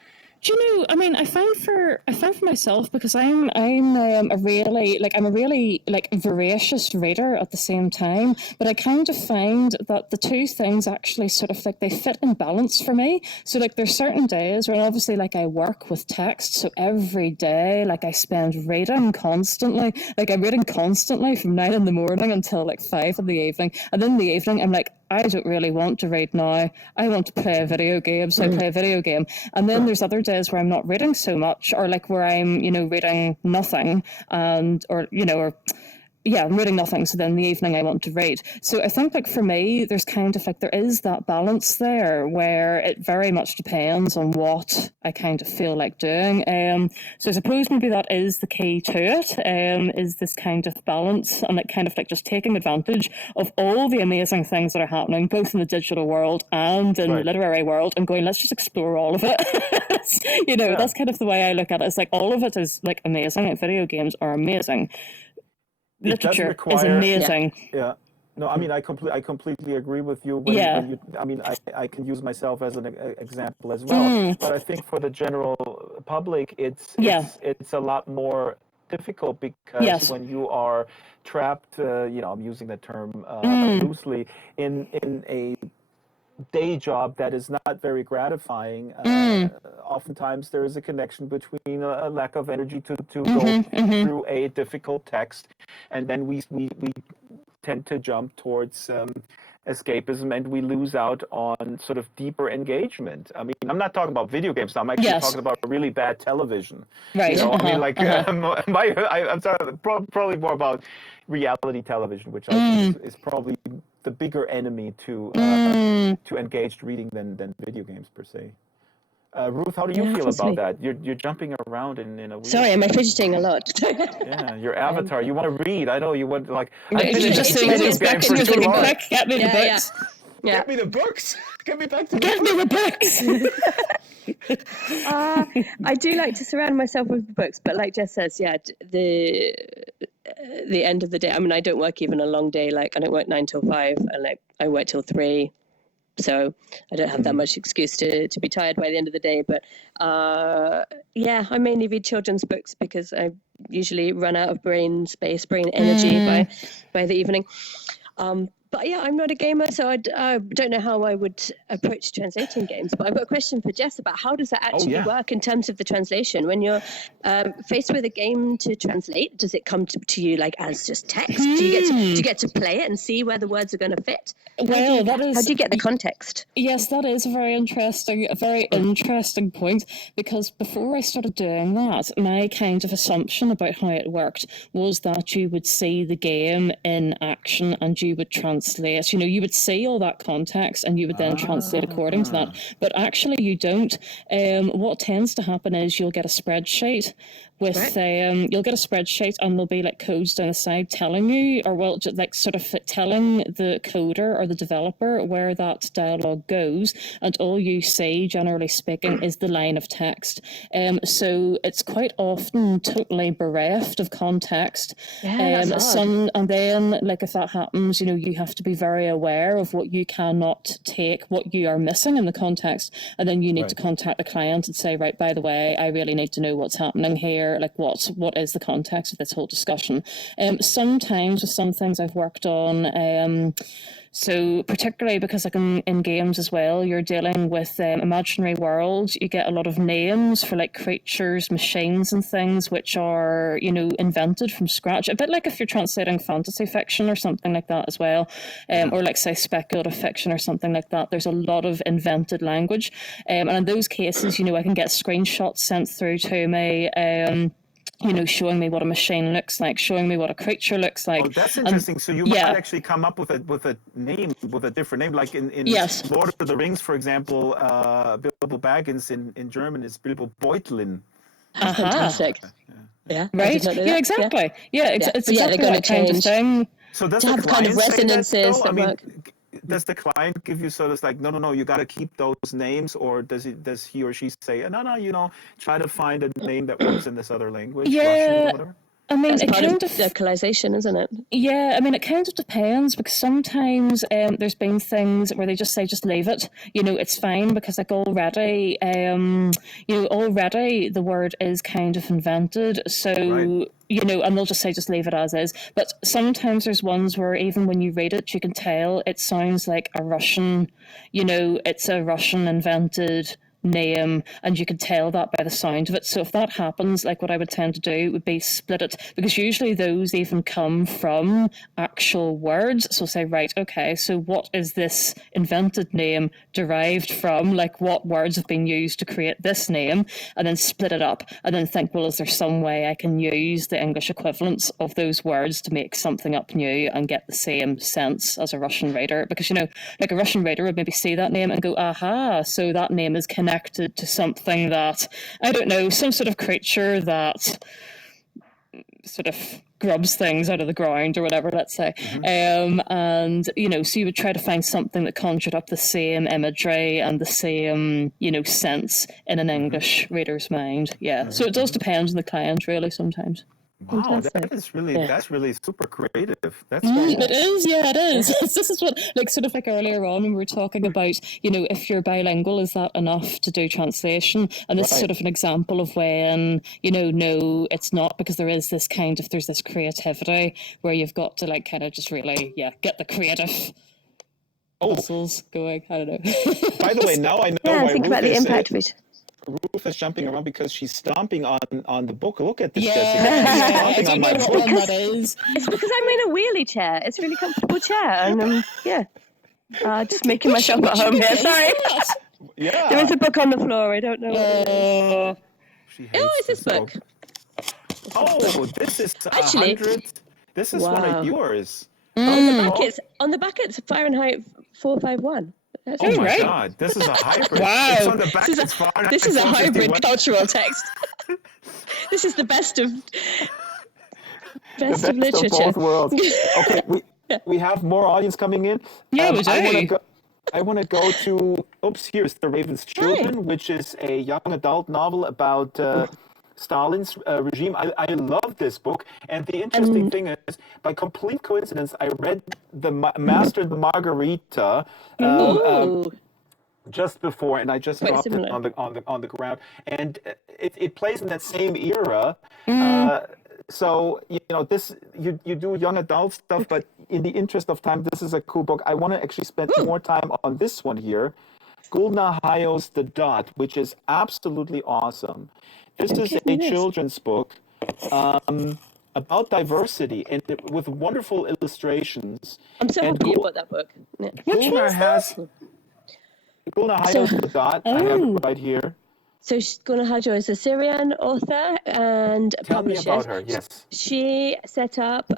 Do you know? I mean, I found for myself, because I'm a really voracious reader at the same time, but I kind of find that the two things actually sort of like they fit in balance for me. So like there's certain days where obviously like I work with text, so every day like I spend reading constantly. Like I'm reading constantly from 9 a.m. until like 5 p.m, and then in the evening I'm like, I don't really want to read now. I want to play a video game, so I play a video game. And then there's other days where I'm not reading so much, or like where I'm, reading nothing, I'm reading nothing. So then in the evening I want to read. So I think like for me, there's kind of like, there is that balance there where it very much depends on what I kind of feel like doing. So I suppose maybe that is the key to it, is this kind of balance and like kind of like just taking advantage of all the amazing things that are happening, both in the digital world and in the literary world, and going, let's just explore all of it. That's kind of the way I look at it. It's like all of it is like amazing. Like video games are amazing. Literature is amazing. Yeah. No, I mean, I completely agree with you. I can use myself as an example as well. But I think for the general public, it's a lot more difficult because when you are trapped, I'm using the term loosely, in a day job that is not very gratifying. Oftentimes there is a connection between a lack of energy to go through a difficult text, and then we tend to jump towards escapism, and we lose out on sort of deeper engagement. I mean, I'm not talking about video games now. I'm actually talking about really bad television. Right. I mean, like I'm sorry, probably more about reality television, which I think is probably the bigger enemy to engaged reading than video games per se. Ruth, how do you feel about that? You're jumping around in a weird... Sorry, am I fidgeting a lot? Yeah, your avatar. You want to read. I know you want, like... Get me the books. Yeah. Get me the books. Get me back to Get me the books. I do like to surround myself with books, but like Jess says, the end of the day, I mean, I don't work even a long day. Like I don't work 9 till 5, and like I work till 3. So I don't have that much excuse to be tired by the end of the day. But I mainly read children's books because I usually run out of brain space, brain energy by the evening. But yeah, I'm not a gamer, so I don't know how I would approach translating games. But I've got a question for Jess about how does that actually work in terms of the translation? When you're faced with a game to translate, does it come to you like as just text? Do you get to play it and see where the words are going to fit? Well, how do you get the context? Yes, that is a very interesting point, because before I started doing that, my kind of assumption about how it worked was that you would see the game in action and you would translate. You would see all that context and you would then translate according to that. But actually you don't. What tends to happen is you'll get a spreadsheet with you'll get a spreadsheet and there'll be like codes down the side telling you, or well, just like sort of telling the coder or the developer where that dialogue goes, and all you see, generally speaking, is the line of text. So it's quite often totally bereft of context. That's odd. And then like if that happens, you have to be very aware of what you cannot take, what you are missing in the context, and then you need to contact the client and say, right, by the way, I really need to know what's happening here. Like what is the context of this whole discussion? Sometimes with some things I've worked on, so particularly because like in games as well, you're dealing with imaginary worlds. You get a lot of names for like creatures, machines and things which are, invented from scratch. A bit like if you're translating fantasy fiction or something like that as well, or like say speculative fiction or something like that. There's a lot of invented language. And in those cases, I can get screenshots sent through to me, showing me what a machine looks like, showing me what a creature looks like. Oh, that's interesting. So you might actually come up with a name, with a different name, like in Lord of the Rings, for example. Bilbo Baggins in German is Bilbo Beutlin. Fantastic. Yeah. Right. Yeah. Exactly. Yeah. It's exactly they're going to change. Kind of thing. So does to the have client kind of resonances say that, work. Does the client give you sort of like, no, you got to keep those names, or does he or she say, no, try to find a name that works in this other language, Russian or whatever? I mean, it's it part kind of localization, isn't it? Yeah, I mean, it kind of depends, because sometimes there's been things where they just say, just leave it. It's fine, because like already the word is kind of invented. So, and they'll just say, just leave it as is. But sometimes there's ones where even when you read it, you can tell it sounds like a Russian, it's a Russian invented name, and you can tell that by the sound of it. So if that happens, like what I would tend to do would be split it, because usually those even come from actual words. So say, right, okay, so what is this invented name derived from? Like what words have been used to create this name? And then split it up, and then think, well, is there some way I can use the English equivalents of those words to make something up new and get the same sense as a Russian reader? Because like a Russian reader would maybe see that name and go, aha, so that name is connected to something that, I don't know, some sort of creature that sort of grubs things out of the ground or whatever, let's say. And, so you would try to find something that conjured up the same imagery and the same, sense in an English reader's mind. Yeah. So it does depend on the client, really, sometimes. Wow, Fantastic. that's really super creative. That's it is, yeah, it is. This is what, like, sort of like earlier on when we were talking about, if you're bilingual, is that enough to do translation? And this is sort of an example of when, no, it's not, because there's this creativity where you've got to like kind of just really, get the creative muscles going. I don't know. By the way, now I know why think about the impact of it. Ruth is jumping around because she's stomping on the book. Look at this, Yeah, Jessica. She's stomping on my book. That is. It's because I'm in a wheelie chair. It's a really comfortable chair, and just making myself at home here. Sorry. Yeah. There is a book on the floor. I don't know what it is. It's this book. Oh, this is Actually, 100. This is one of yours. On the back it's Fahrenheit 451. That's oh my God, this is a hybrid. Wow. It's on the back, it's Fahrenheit this is a 451. hybrid cultural text. This is the best of literature. Of both worlds. Okay, we have more audience coming in. Yeah, we do. I want to go to, here's The Raven's Children, which is a young adult novel about Stalin's regime. I love this book, and the interesting thing is, by complete coincidence, I read the Master and the Margarita just before, and I just dropped it on the ground, and it plays in that same era. So this you do young adult stuff, but in the interest of time, this is a cool book. I want to actually spend more time on this one here, Gulna Hayo's The Dot, which is absolutely awesome. This is a children's book about diversity and with wonderful illustrations. I'm so happy you bought that book. Yeah. Gulna Hayo's The Dot. I have it right here. So Gulna Hayo is a Syrian author and publisher. Tell me about her, yes. She set up,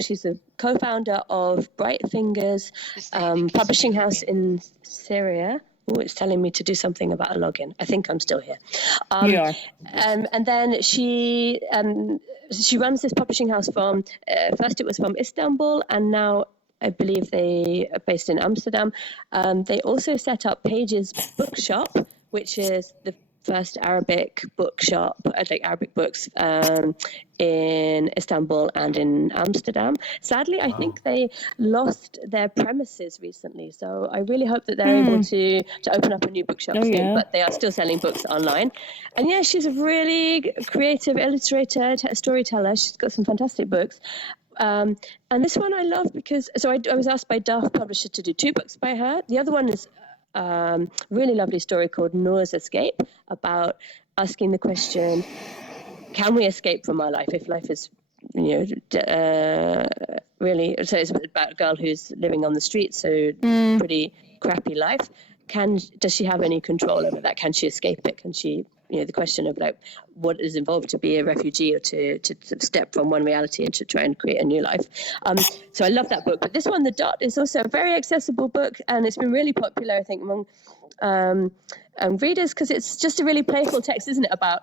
she's a co-founder of Bright Fingers publishing house in Syria. Oh, it's telling me to do something about a login. I think I'm still here. You are. And then she runs this publishing house from, first it was from Istanbul, and now I believe they are based in Amsterdam. They also set up Pages Bookshop, which is the first Arabic bookshop, like Arabic books, in Istanbul and in Amsterdam. Sadly, I think they lost their premises recently, so I really hope that they're able to open up a new bookshop soon. yeah. But they are still selling books online. And yeah, she's a really creative illustrator, storyteller. She's got some fantastic books. And this one I love because, so I was asked by Daft Publisher to do 2 books by her. The other one is really lovely story called Noah's Escape, about asking the question, can we escape from our life if life is, really, so it's about a girl who's living on the street, so pretty crappy life. Does she have any control over that? Can she escape it? Can she, the question of like what is involved to be a refugee or to step from one reality and to try and create a new life. So I love that book. But this one, The Dot, is also a very accessible book, and it's been really popular, I think, among readers, because it's just a really playful text, isn't it, about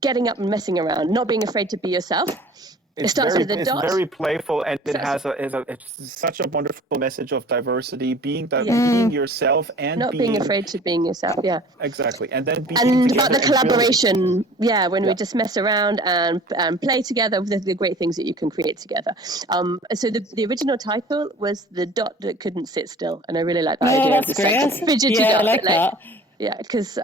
getting up and messing around, not being afraid to be yourself. It starts with a dot. It's very playful, and it has it's such a wonderful message of diversity, being yourself and not being afraid to being yourself. Yeah, exactly, and then being and together about the and collaboration. When we just mess around and play together, the great things that you can create together. So the original title was The Dot That Couldn't Sit Still, and I really like that idea. That's of great. Fidgety Yeah, dot I like that. Yeah, because.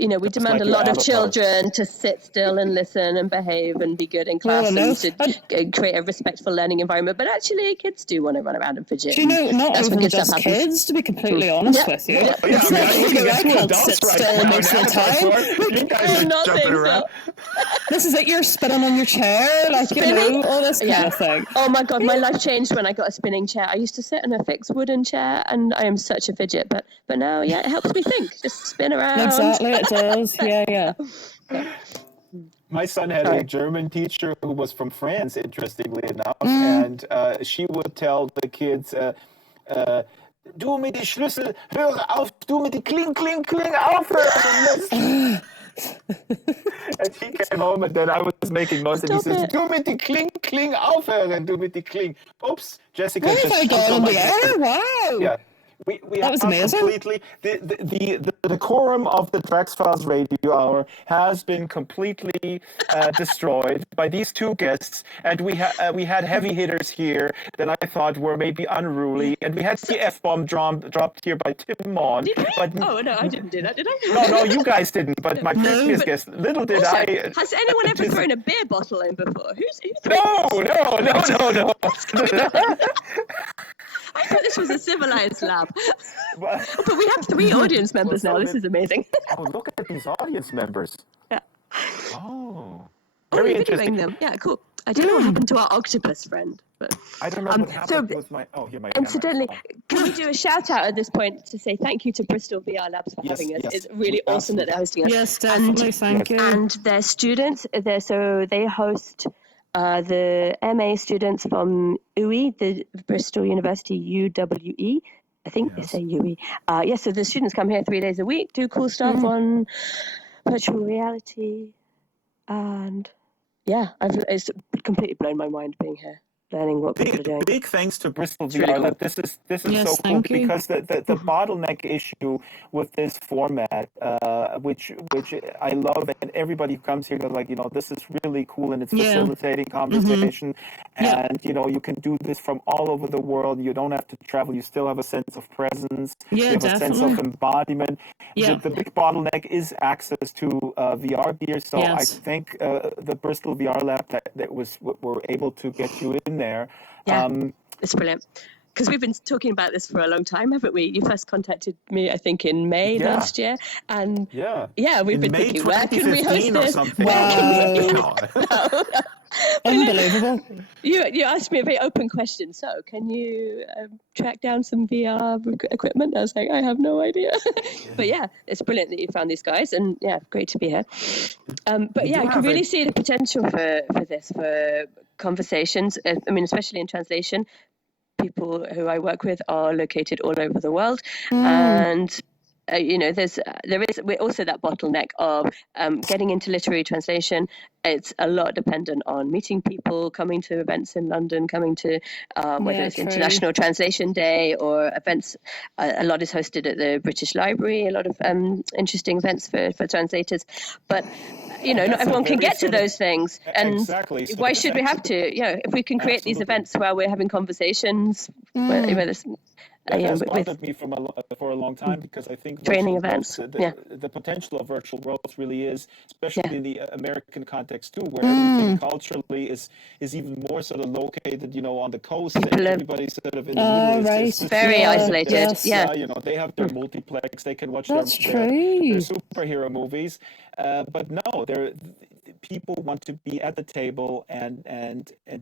We demand like a lot your of children to sit still and listen and behave and be good in class and to create a respectful learning environment. But actually, kids do want to run around and fidget. Do you know, not That's when even good just stuff happens. kids, to be completely honest with you. I can't sit still most of the time. You guys are jumping around. This is it, you're spinning on your chair, like, all this kind of thing. Oh my God, my life changed when I got a spinning chair. I used to sit in a fixed wooden chair, and I am such a fidget. But now, it helps me think. Just spin around. Exactly, it does. Yeah. My son had a German teacher who was from France, interestingly enough, and she would tell the kids, du mit die Schlüssel, höre auf, du mit die Kling, Kling, Kling, aufhören. And he came home, and then I was making noise, and he says, du mit die Kling, Kling, aufhören, du mit die Kling. Oops, Jessica Where have I gone on the air? Wow. Yeah. We that was amazing. Completely the decorum of the Drax Files Radio Hour has been completely destroyed by these 2 guests, and we had heavy hitters here that I thought were maybe unruly, and we had the F-bomb dropped here by Tim Mon. Did we? But oh no, I didn't do that, did I? No, you guys didn't. But my previous guest, little did also, I. Has anyone ever thrown a beer bottle in before? Who's No. I thought this was a civilized lab. But we have 3 audience members now. This is amazing. Oh, look at these audience members. Yeah. Oh. Very Very interesting. interesting. Them. Yeah, cool. I don't know what happened to our octopus friend. But I don't know what happened with my... Oh, here my incidentally, camera. can we do a shout out at this point to say thank you to Bristol VR Labs for having us? Yes. It's really awesome that they're hosting us. Yes, definitely. Thank you. And their students, so they host the MA students from UE, the Bristol University UWE. I think they say UE. So the students come here 3 days a week, do cool stuff on virtual reality, and it's completely blown my mind being here, learning what people are doing. Big thanks to Bristol really VR. cool. This is Yes, so cool thank you. because the bottleneck issue with this format, which I love, and everybody who comes here goes like, this is really cool, and it's facilitating conversation, and you can do this from all over the world. You don't have to travel. You still have a sense of presence. Yeah, you have a sense of embodiment. Yeah. The big bottleneck is access to VR gear. So I thank the Bristol VR Lab that were able to get you in there. Yeah, it's brilliant. Because we've been talking about this for a long time, haven't we? You first contacted me, I think, in May last year. And we've been thinking, where can we host this? Wow. Unbelievable. You asked me a very open question. So, can you track down some VR equipment? I was like, I have no idea. But it's brilliant that you found these guys, and great to be here. But I can really see the potential for this, for conversations. I mean, especially in translation. people who I work with are located all over the world, and we're also that bottleneck of getting into literary translation. It's a lot dependent on meeting people, coming to events in London, coming to whether it's International Translation Day or events. A lot is hosted at the British Library, a lot of interesting events for translators. But not everyone can get to those things. And exactly. So why should we have to? If we can create these events where we're having conversations, that has bothered me for a long time, because I think training events, the potential of virtual worlds really is, especially in the American context too, where everything culturally is even more sort of located, on the coast, and everybody's sort of in the middle. Right. Very isolated. They have their multiplex, they can watch their superhero movies, but no, people want to be at the table, and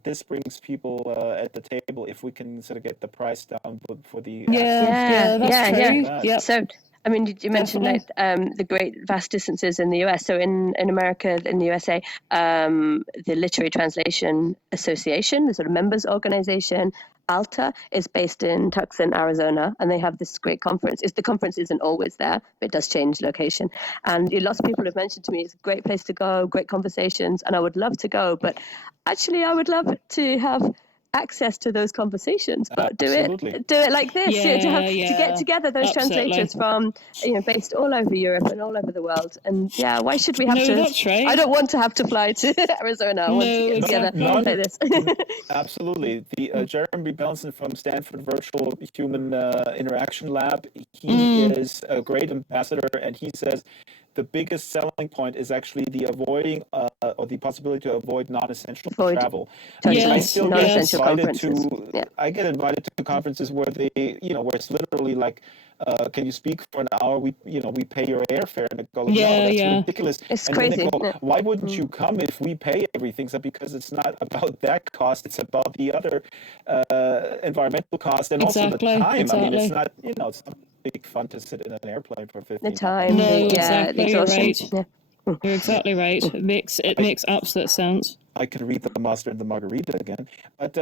this brings people at the table if we can sort of get the price down for the that's true. Yep. So I mean, you mentioned the great vast distances in the US. So in America, in the USA, the Literary Translation Association, the sort of members organization, ALTA, is based in Tucson, Arizona, and they have this great conference. The conference isn't always there, but it does change location. And lots of people have mentioned to me it's a great place to go, great conversations, and I would love to go. But actually, I would love to have access to those conversations, but do it like this, to get together those translators from based all over Europe and all over the world. And why should we have to? That's right. I don't want to have to fly to Arizona. I want to get together like this. Absolutely. The Jeremy Belson from Stanford Virtual Human Interaction Lab, he is a great ambassador, and he says the biggest selling point is actually the avoiding or the possibility to avoid non-essential travel. I still get invited to. I get invited to conferences where they, where it's literally like, can you speak for an hour? We pay your airfare, and they go, no, that's ridiculous. It's and crazy. Then they go, why wouldn't you come if we pay everything? So because it's not about that cost; it's about the other environmental cost and also the time. I mean, it's not, it's not big fun to sit in an airplane for 15 minutes. The time, exactly. the exhaustion. You're right. You're exactly right. It makes absolute sense. I can read the mustard and the margarita again, but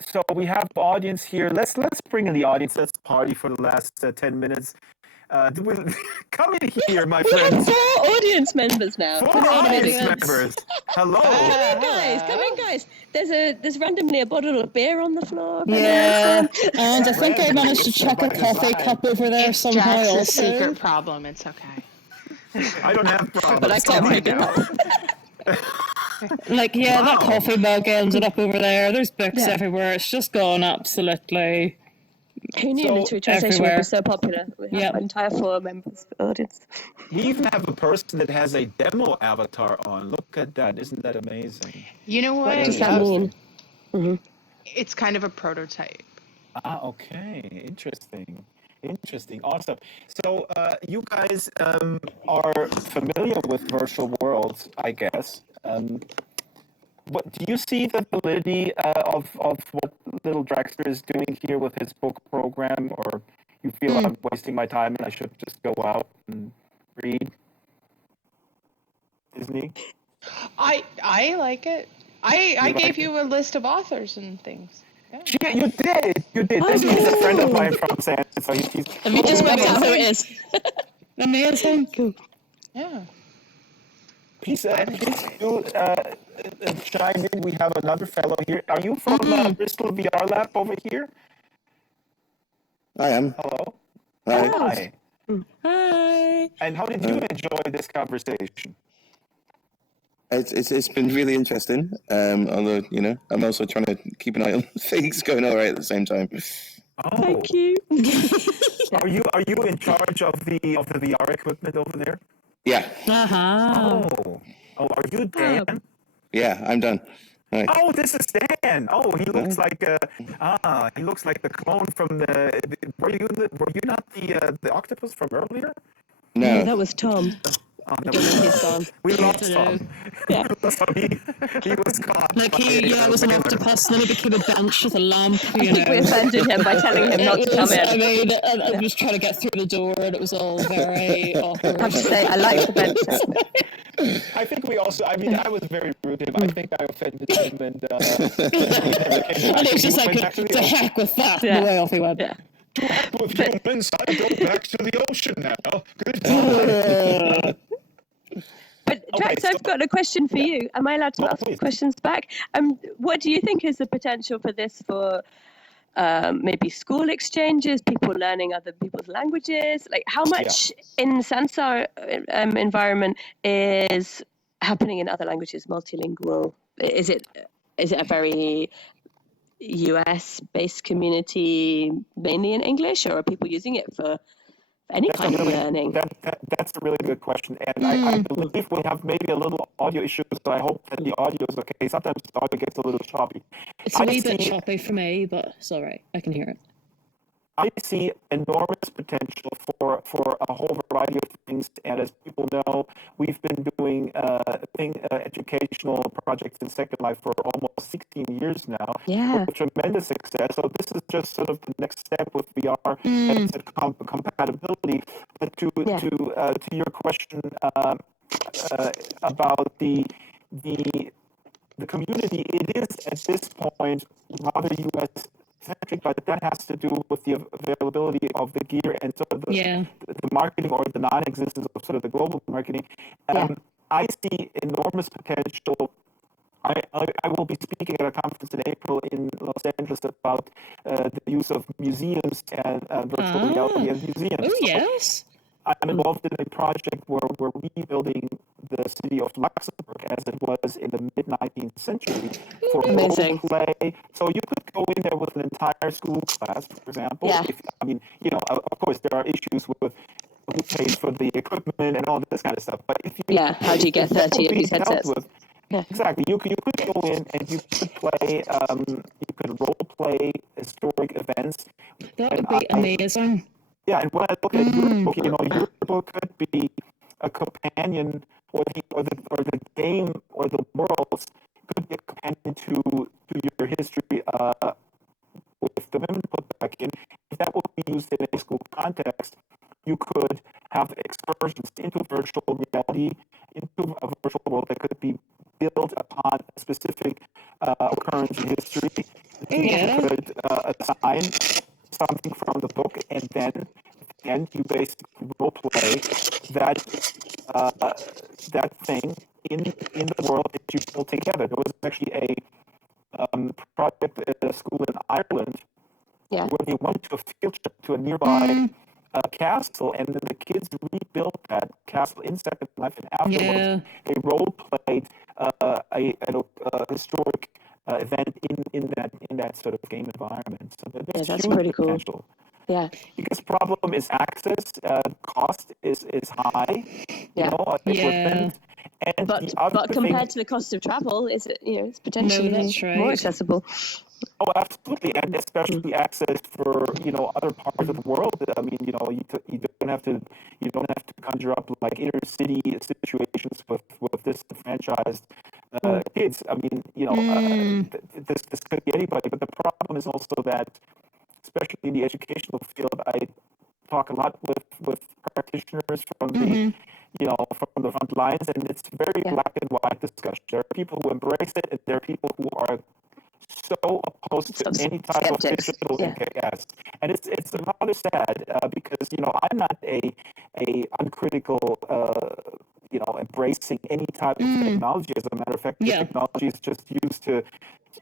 so we have audience here. Let's bring in the audience. Let's party for the last 10 minutes. Come in here, my friends. We have 4 audience members now. 4 audience members. Hello. Come in, guys. There's randomly a bottle of beer on the floor. Yeah, and I think I managed to check a coffee cup over there somehow. It's also, a secret problem. It's okay. I don't have problems. But I can't read it out. That coffee mug ended up over there. There's books everywhere. It's just gone absolutely. Who knew literary translation would be so popular? We have an entire 4 members audience. We even have a person that has a demo avatar on. Look at that. Isn't that amazing? You know what? What does that mean? Mm-hmm. It's kind of a prototype. Okay. Interesting. Awesome. So you guys are familiar with virtual worlds, I guess. What do you see the validity of what little Draxter is doing here with his book program, or you feel I'm wasting my time and I should just go out and read Disney? I like it. I gave you a list of authors and things. Yeah, you did. Disney is a friend of mine from San Francisco. Have you just worked out who it is? Amazing. Cool. Yeah. Please do chime in. We have another fellow here. Are you from Bristol VR Lab over here? I am. Hello. Hi. Hi. And how did you enjoy this conversation? It's been really interesting. Although I'm also trying to keep an eye on things going all right at the same time. Oh. Thank you. Are you in charge of the VR equipment over there? Yeah. Oh, are you Dan? Yeah, I'm done. Right. Oh, this is Dan. Oh, he looks like the clone from the. Were you not the octopus from earlier? No, that was Tom. Oh, I don't know, he's gone. We lost Tom. Yeah. He was gone. He was an octopus, and then he became a bench with a lamp. I think we offended him by telling him not to come in. I mean, I was trying to get through the door, and it was all very awkward. I have to say, I like the bench. I think we also. I mean, I was very rude to him. I think I offended him, and And he was just like, to heck with that. Yeah. The way off he went. Yeah. With humans, I go back to the ocean now. Goodbye. But Drax, so- I've got a question for you. Am I allowed to ask please. questions back? What do you think is the potential for this for maybe school exchanges, people learning other people's languages? Like, how much in Sansar environment is happening in other languages, multilingual? Is it a very US-based community, mainly in English, or are people using it for any kind of learning? That's a really good question, and I believe we have maybe a little audio issue, so I hope that the audio is okay. Sometimes the audio gets a little choppy. It's a wee bit choppy for me, but it's all right. I can hear it. I see enormous potential for a whole variety of things, and as people know, we've been doing educational projects in Second Life for almost 16 years now, Yeah. with tremendous success. So this is just sort of the next step with VR and compatibility. But to your question about the community, it is at this point rather US centric, but that has to do with the availability of the gear and sort of the marketing or the non-existence of sort of the global marketing. I see enormous potential. I will be speaking at a conference in April in Los Angeles about the use of museums and virtual reality in museums. Oh, yes. I'm involved in a project where we're rebuilding the city of Luxembourg as it was in the mid-19th century for Amazing. role play. So you could go in there with an entire school class, for example. Yeah. Of course, there are issues with who pays for the equipment and all this kind of stuff. But if you How do you get 30 of these headsets? Exactly. You could go in and you could play. You could role play historic events. That would be amazing. Yeah, and when I look at your book, your book could be a companion, or the game or the worlds could be a companion to your history with the women put back in. If that would be used in a school context, you could have excursions into virtual reality, into a virtual world that could be built upon a specific occurrence in history. You could assign something from the book, and then you basically role play that thing in the world that you built together. There was actually a project at a school in Ireland where they went to a field trip to a nearby castle, and then the kids rebuilt that castle in Second Life, and afterwards they role played a historic event in that sort of game environment. So there's that's huge pretty cool. potential. Yeah. Biggest problem is access. Cost is high. Equipment. And But compared to the cost of travel, is it it's potentially more accessible? Oh, absolutely, and especially access for other parts of the world. I mean, you don't have to conjure up like inner city situations with disenfranchised kids. I mean, this could be anybody. But the problem is also that, especially in the educational field, I talk a lot with practitioners from the from the front lines, and it's very black and white discussion. There are people who embrace it, and there are people who are so opposed to any type of digital yes. And it's rather sad because I'm not a uncritical embracing any type of technology. As a matter of fact, the technology is just used to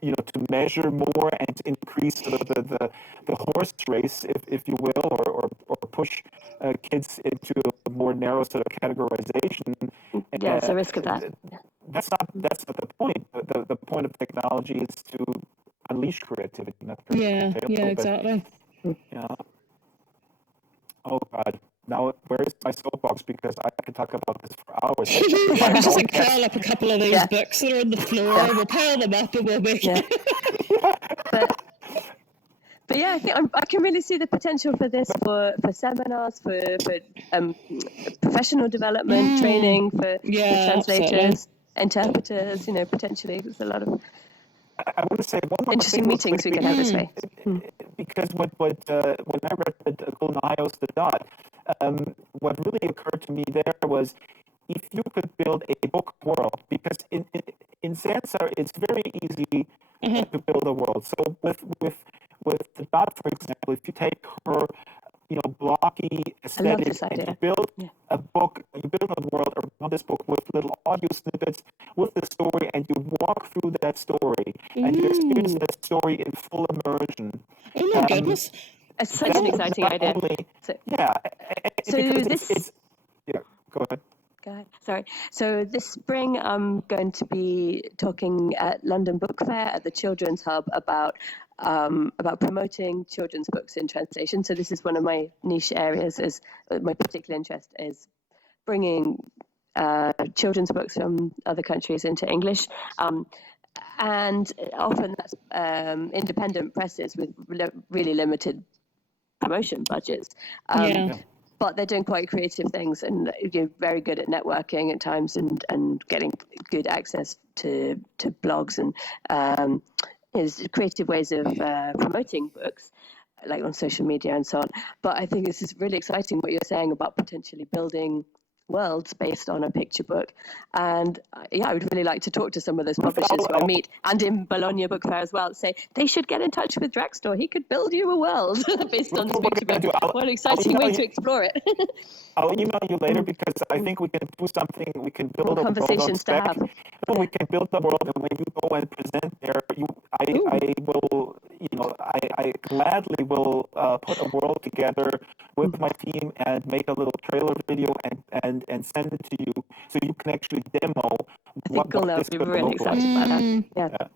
to measure more and to increase the horse race, if you will, or push kids into a more narrow sort of categorization. Yeah, it's a risk of that. That's not the point. The point of technology is to unleash creativity, not exactly. Oh God. Now, where is my soapbox? Because I could talk about this for hours. Just like curl up a couple of these books that are on the floor. We'll pile them up and we'll make But yeah, I think I can really see the potential for this for seminars, for professional development, training for translators, interpreters. Potentially there's a lot of I want to say one more interesting meetings we can have this way. Because when I read the Golden Ios, the Dot, what really occurred to me there was if you could build a book world, because in Sansa it's very easy to build a world. So with the Dot, for example, if you take her, blocky aesthetic this and idea. you build a book, you build a world around this book with little audio snippets with the story, and you walk through that story and you experience that story in full immersion. Oh my goodness. It's such an exciting idea. So because this. Go ahead. Sorry. So this spring, I'm going to be talking at London Book Fair at the Children's Hub about promoting children's books in translation. So this is one of my niche areas. Is my particular interest is bringing children's books from other countries into English. And often that's independent presses with really limited promotion budgets. But they're doing quite creative things, and very good at networking at times, and getting good access to blogs and creative ways of promoting books, like on social media and so on. But I think this is really exciting what you're saying about potentially building worlds based on a picture book. And I would really like to talk to some of those publishers who I meet, and in Bologna Book Fair as well, say they should get in touch with Drax. He could build you a world based on this picture book. What an exciting way to explore it. I'll email you later, because I think we can do something. We can build a conversations world to have. We can build the world, and when you go and present there, I will, I gladly will put a world together with my team and make a little trailer video and send it to you, so you can actually demo what this could really look excited like. about that.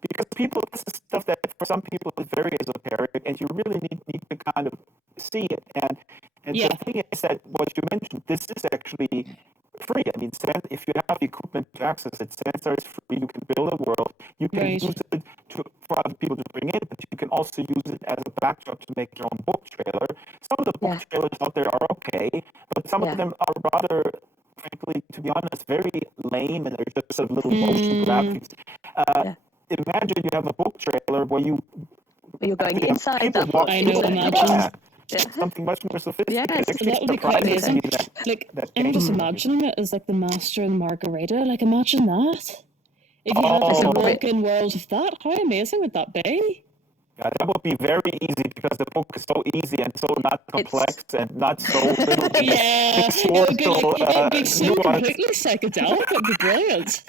Because this is stuff that for some people is very esoteric, and you really need to kind of see it. And the thing is that what you mentioned, this is actually free. I mean, if you have the equipment to access it, Sansa is free. You can build a world. You can use it for other people to bring in, but you can also use it as a backdrop to make your own book trailer. Some of the book trailers out there are okay, but some of them are rather, frankly, to be honest, very lame, and they're just sort of little motion graphics. Imagine you have a book trailer where you're going inside that book. I know, imagine. Something much more sophisticated. Yes, that would be quite amazing. I'm just imagining it as like the Master and Margarita. Like, imagine that. If you had this walk-in world of that, how amazing would that be? Yeah, that would be very easy, because the book is so easy and so not complex and not so little. It would be so completely psychedelic. It would be brilliant.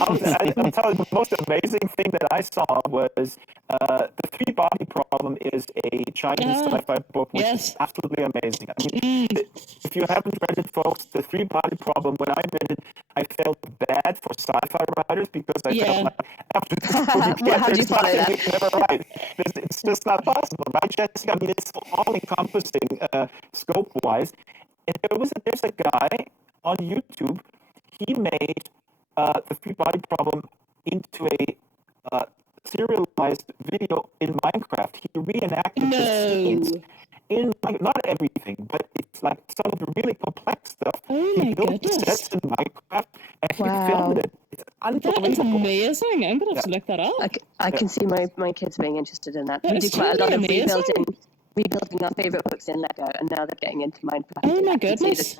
I'll tell you, the most amazing thing that I saw was The Three Body Problem is a Chinese sci-fi book, which is absolutely amazing. I mean, if you haven't read it, folks, The Three Body Problem, when I read it, I felt bad for sci-fi writers, because I felt like, after this book, there's nothing you can ever write. It's just not possible, right, Jessica? I mean, it's so all-encompassing scope-wise. And there's a guy on YouTube. He made The Three Body Problem into a serialized video in Minecraft. He reenacted the scenes in not everything, but it's like some of the really complex stuff. He built the sets in Minecraft, and he filmed it. It's unbelievable. That is amazing. I'm gonna have to look that up. I can see my kids being interested in that. That we do is quite a lot of amazing. rebuilding our favorite books in Lego, and now they're getting into Minecraft. Oh my goodness.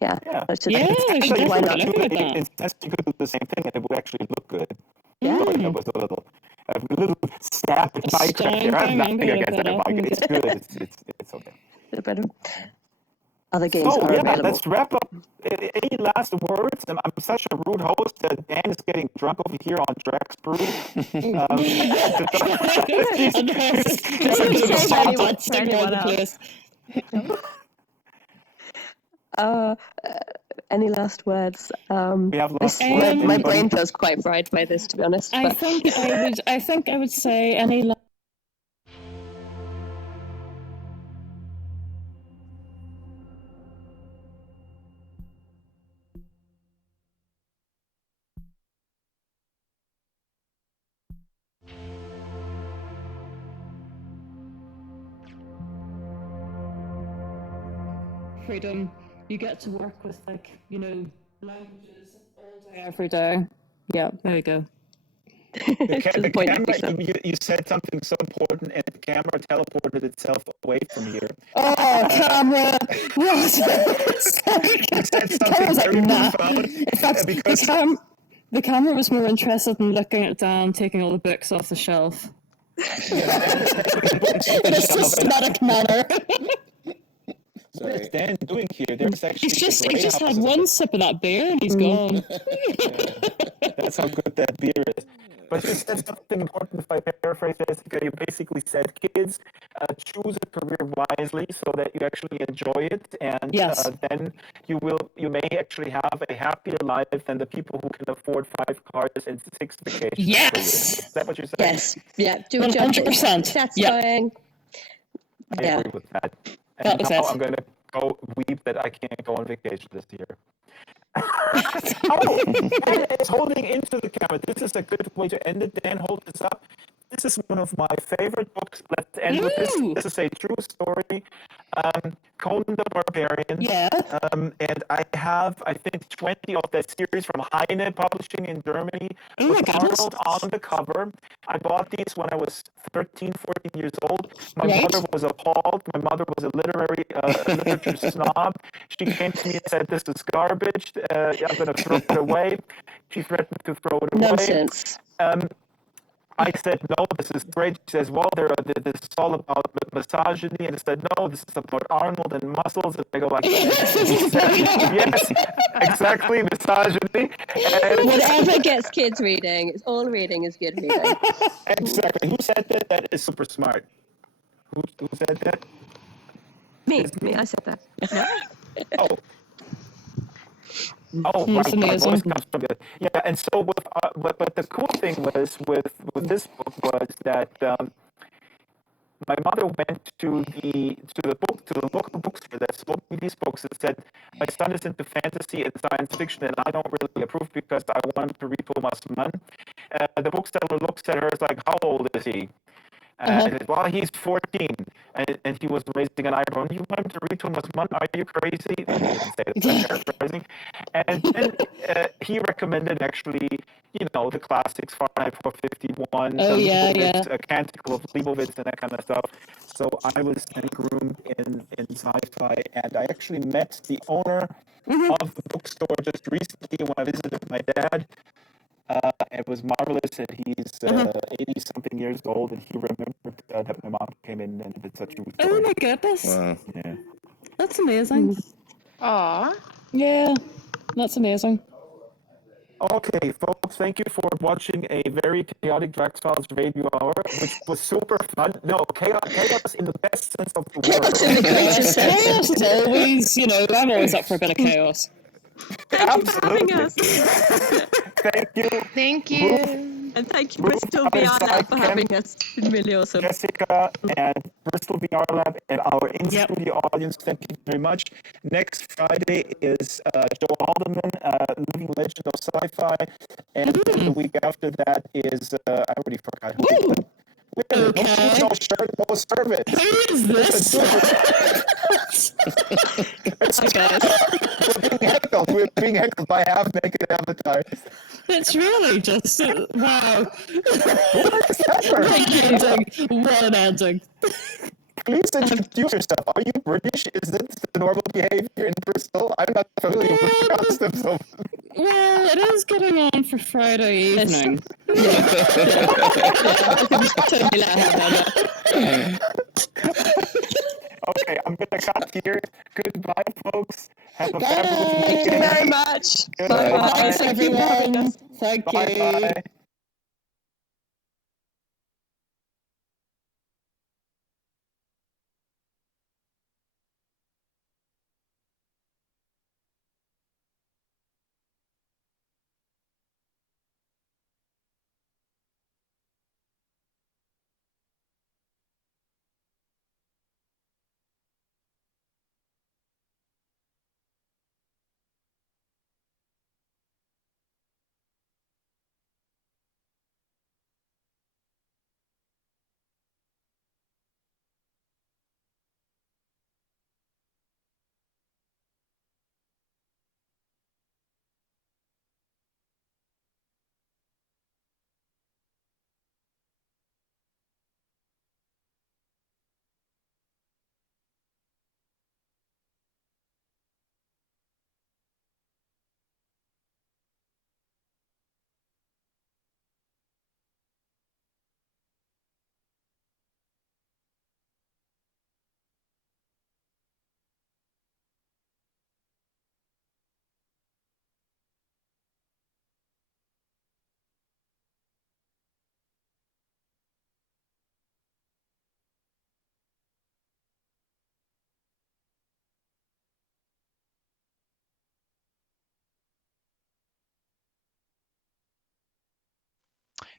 Yeah. I should definitely look at that. You could do the same thing, and it would actually look good. Yeah. So that was a little stab at Minecraft here. I have nothing against that, Minecraft. It's good. It's okay. It's better. Other games are available. Let's wrap up. Any last words? I'm such a rude host that Dan is getting drunk over here on Drax Brew. Any last words? We have lost my brain feels quite fried by this, to be honest. I think I would say any. Freedom. You get to work with, like, languages all day, every day. Yeah, there you go. To the point of camera, yourself. you said something so important, and the camera teleported itself away from here. Oh, camera! What? You said The something camera's like, very nah. profound. In fact, because the camera was more interested in looking at Dan taking all the books off the shelf in a systematic manner. what is Dan doing here? There's actually He's great just had houses. one sip of that beer and he's gone. That's how good that beer is. But you said something important. If I paraphrase Jessica, you basically said, "Kids, choose a career wisely so that you actually enjoy it, and Yes. then you may actually have a happier life than the people who can afford 5 cars and 6 vacations per year." Yes. Is that what you're saying? Yes. Yeah. Do a job that is 100%. satisfying. I Yeah. agree with that. That And was now it. I'm going to go weep that I can't go on vacation this year. Oh, Dan is holding into the camera. This is a good way to end it. Dan, hold this up. This is one of my favorite books. Let's end with this. Ooh. This is a true story. Conan the Barbarian. Yeah. And I have, I think, 20 of that series from Heine Publishing in Germany Oh my with goodness. Arnold on the cover. I bought these when I was 13, 14 years old. My Right. mother was appalled. My mother was a literature snob. She came to me and said, "This is garbage. I'm going to throw it away." She threatened to throw it away. Nonsense. I said, "No, this is great." She says, "Well, this is all about misogyny." And I said, "No, this is about Arnold and muscles." And I go like, "Yes, exactly, misogyny." And Whatever gets kids reading, all reading is good reading. exactly. Who said that? That is super smart. Who said that? Me, I said that. Oh. Oh, It's right. My amazing. voice comes from it. Yeah, and so with but the cool thing was with this book was that my mother went to the local bookstore that sold me these books and said, "My son is into fantasy and science fiction, and I don't really approve because I want him to read Thomas Mann." The bookseller looks at her and is like, "How old is he?" I said, "Well, he's 14." And he was raising an eyebrow. "You want him to read Thomas Mann? Are you crazy?" He didn't say that, I'm paraphrasing. And then he recommended actually, the classics, Fahrenheit 451, Oh, yeah, Leibowitz, yeah. Canticle of Leibowitz, and that kind of stuff. So I was then groomed in sci-fi, and I actually met the owner of the bookstore just recently when I visited my dad. It was marvelous, and he's 80-something years old, and he remembered that my mom came in and did such a good Oh story. my goodness. Wow. Yeah. That's amazing. Aw. Yeah. That's amazing. Okay, folks, thank you for watching a very chaotic Drax Files radio hour, which was super fun. No, chaos in the best sense of the word. In the greatest sense. Chaos is always, I'm always up for a bit of chaos. Thank you for having us. Thank you, Thank you. And thank you, Bristol VR Lab, for having us. It's been really awesome. Jessica, and Bristol VR Lab, and our in-studio audience. Thank you very much. Next Friday is Joe Haldeman, Living Legend of Sci-Fi, and the week after that is I already forgot who. Wait a minute, Okay. no shirt, no service. Who is this? We're being heckled by half-naked avatars. It's really just, wow. What is happening? What an ending. Please introduce yourself. Are you British? Is this the normal behavior in Bristol? I'm not familiar with the customs of... Well, it is getting on for Friday evening. Totally let her have that. Okay, I'm going to cut here. Goodbye, folks. Have a Bye. fabulous Thank you weekend. very much. Goodbye. Bye-bye. Thanks, Thank you for having everyone. us. Thank you. Bye-bye.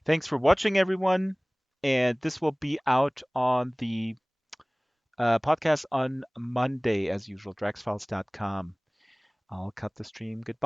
Thanks for watching, everyone. And this will be out on the podcast on Monday, as usual, draxfiles.com. I'll cut the stream. Goodbye.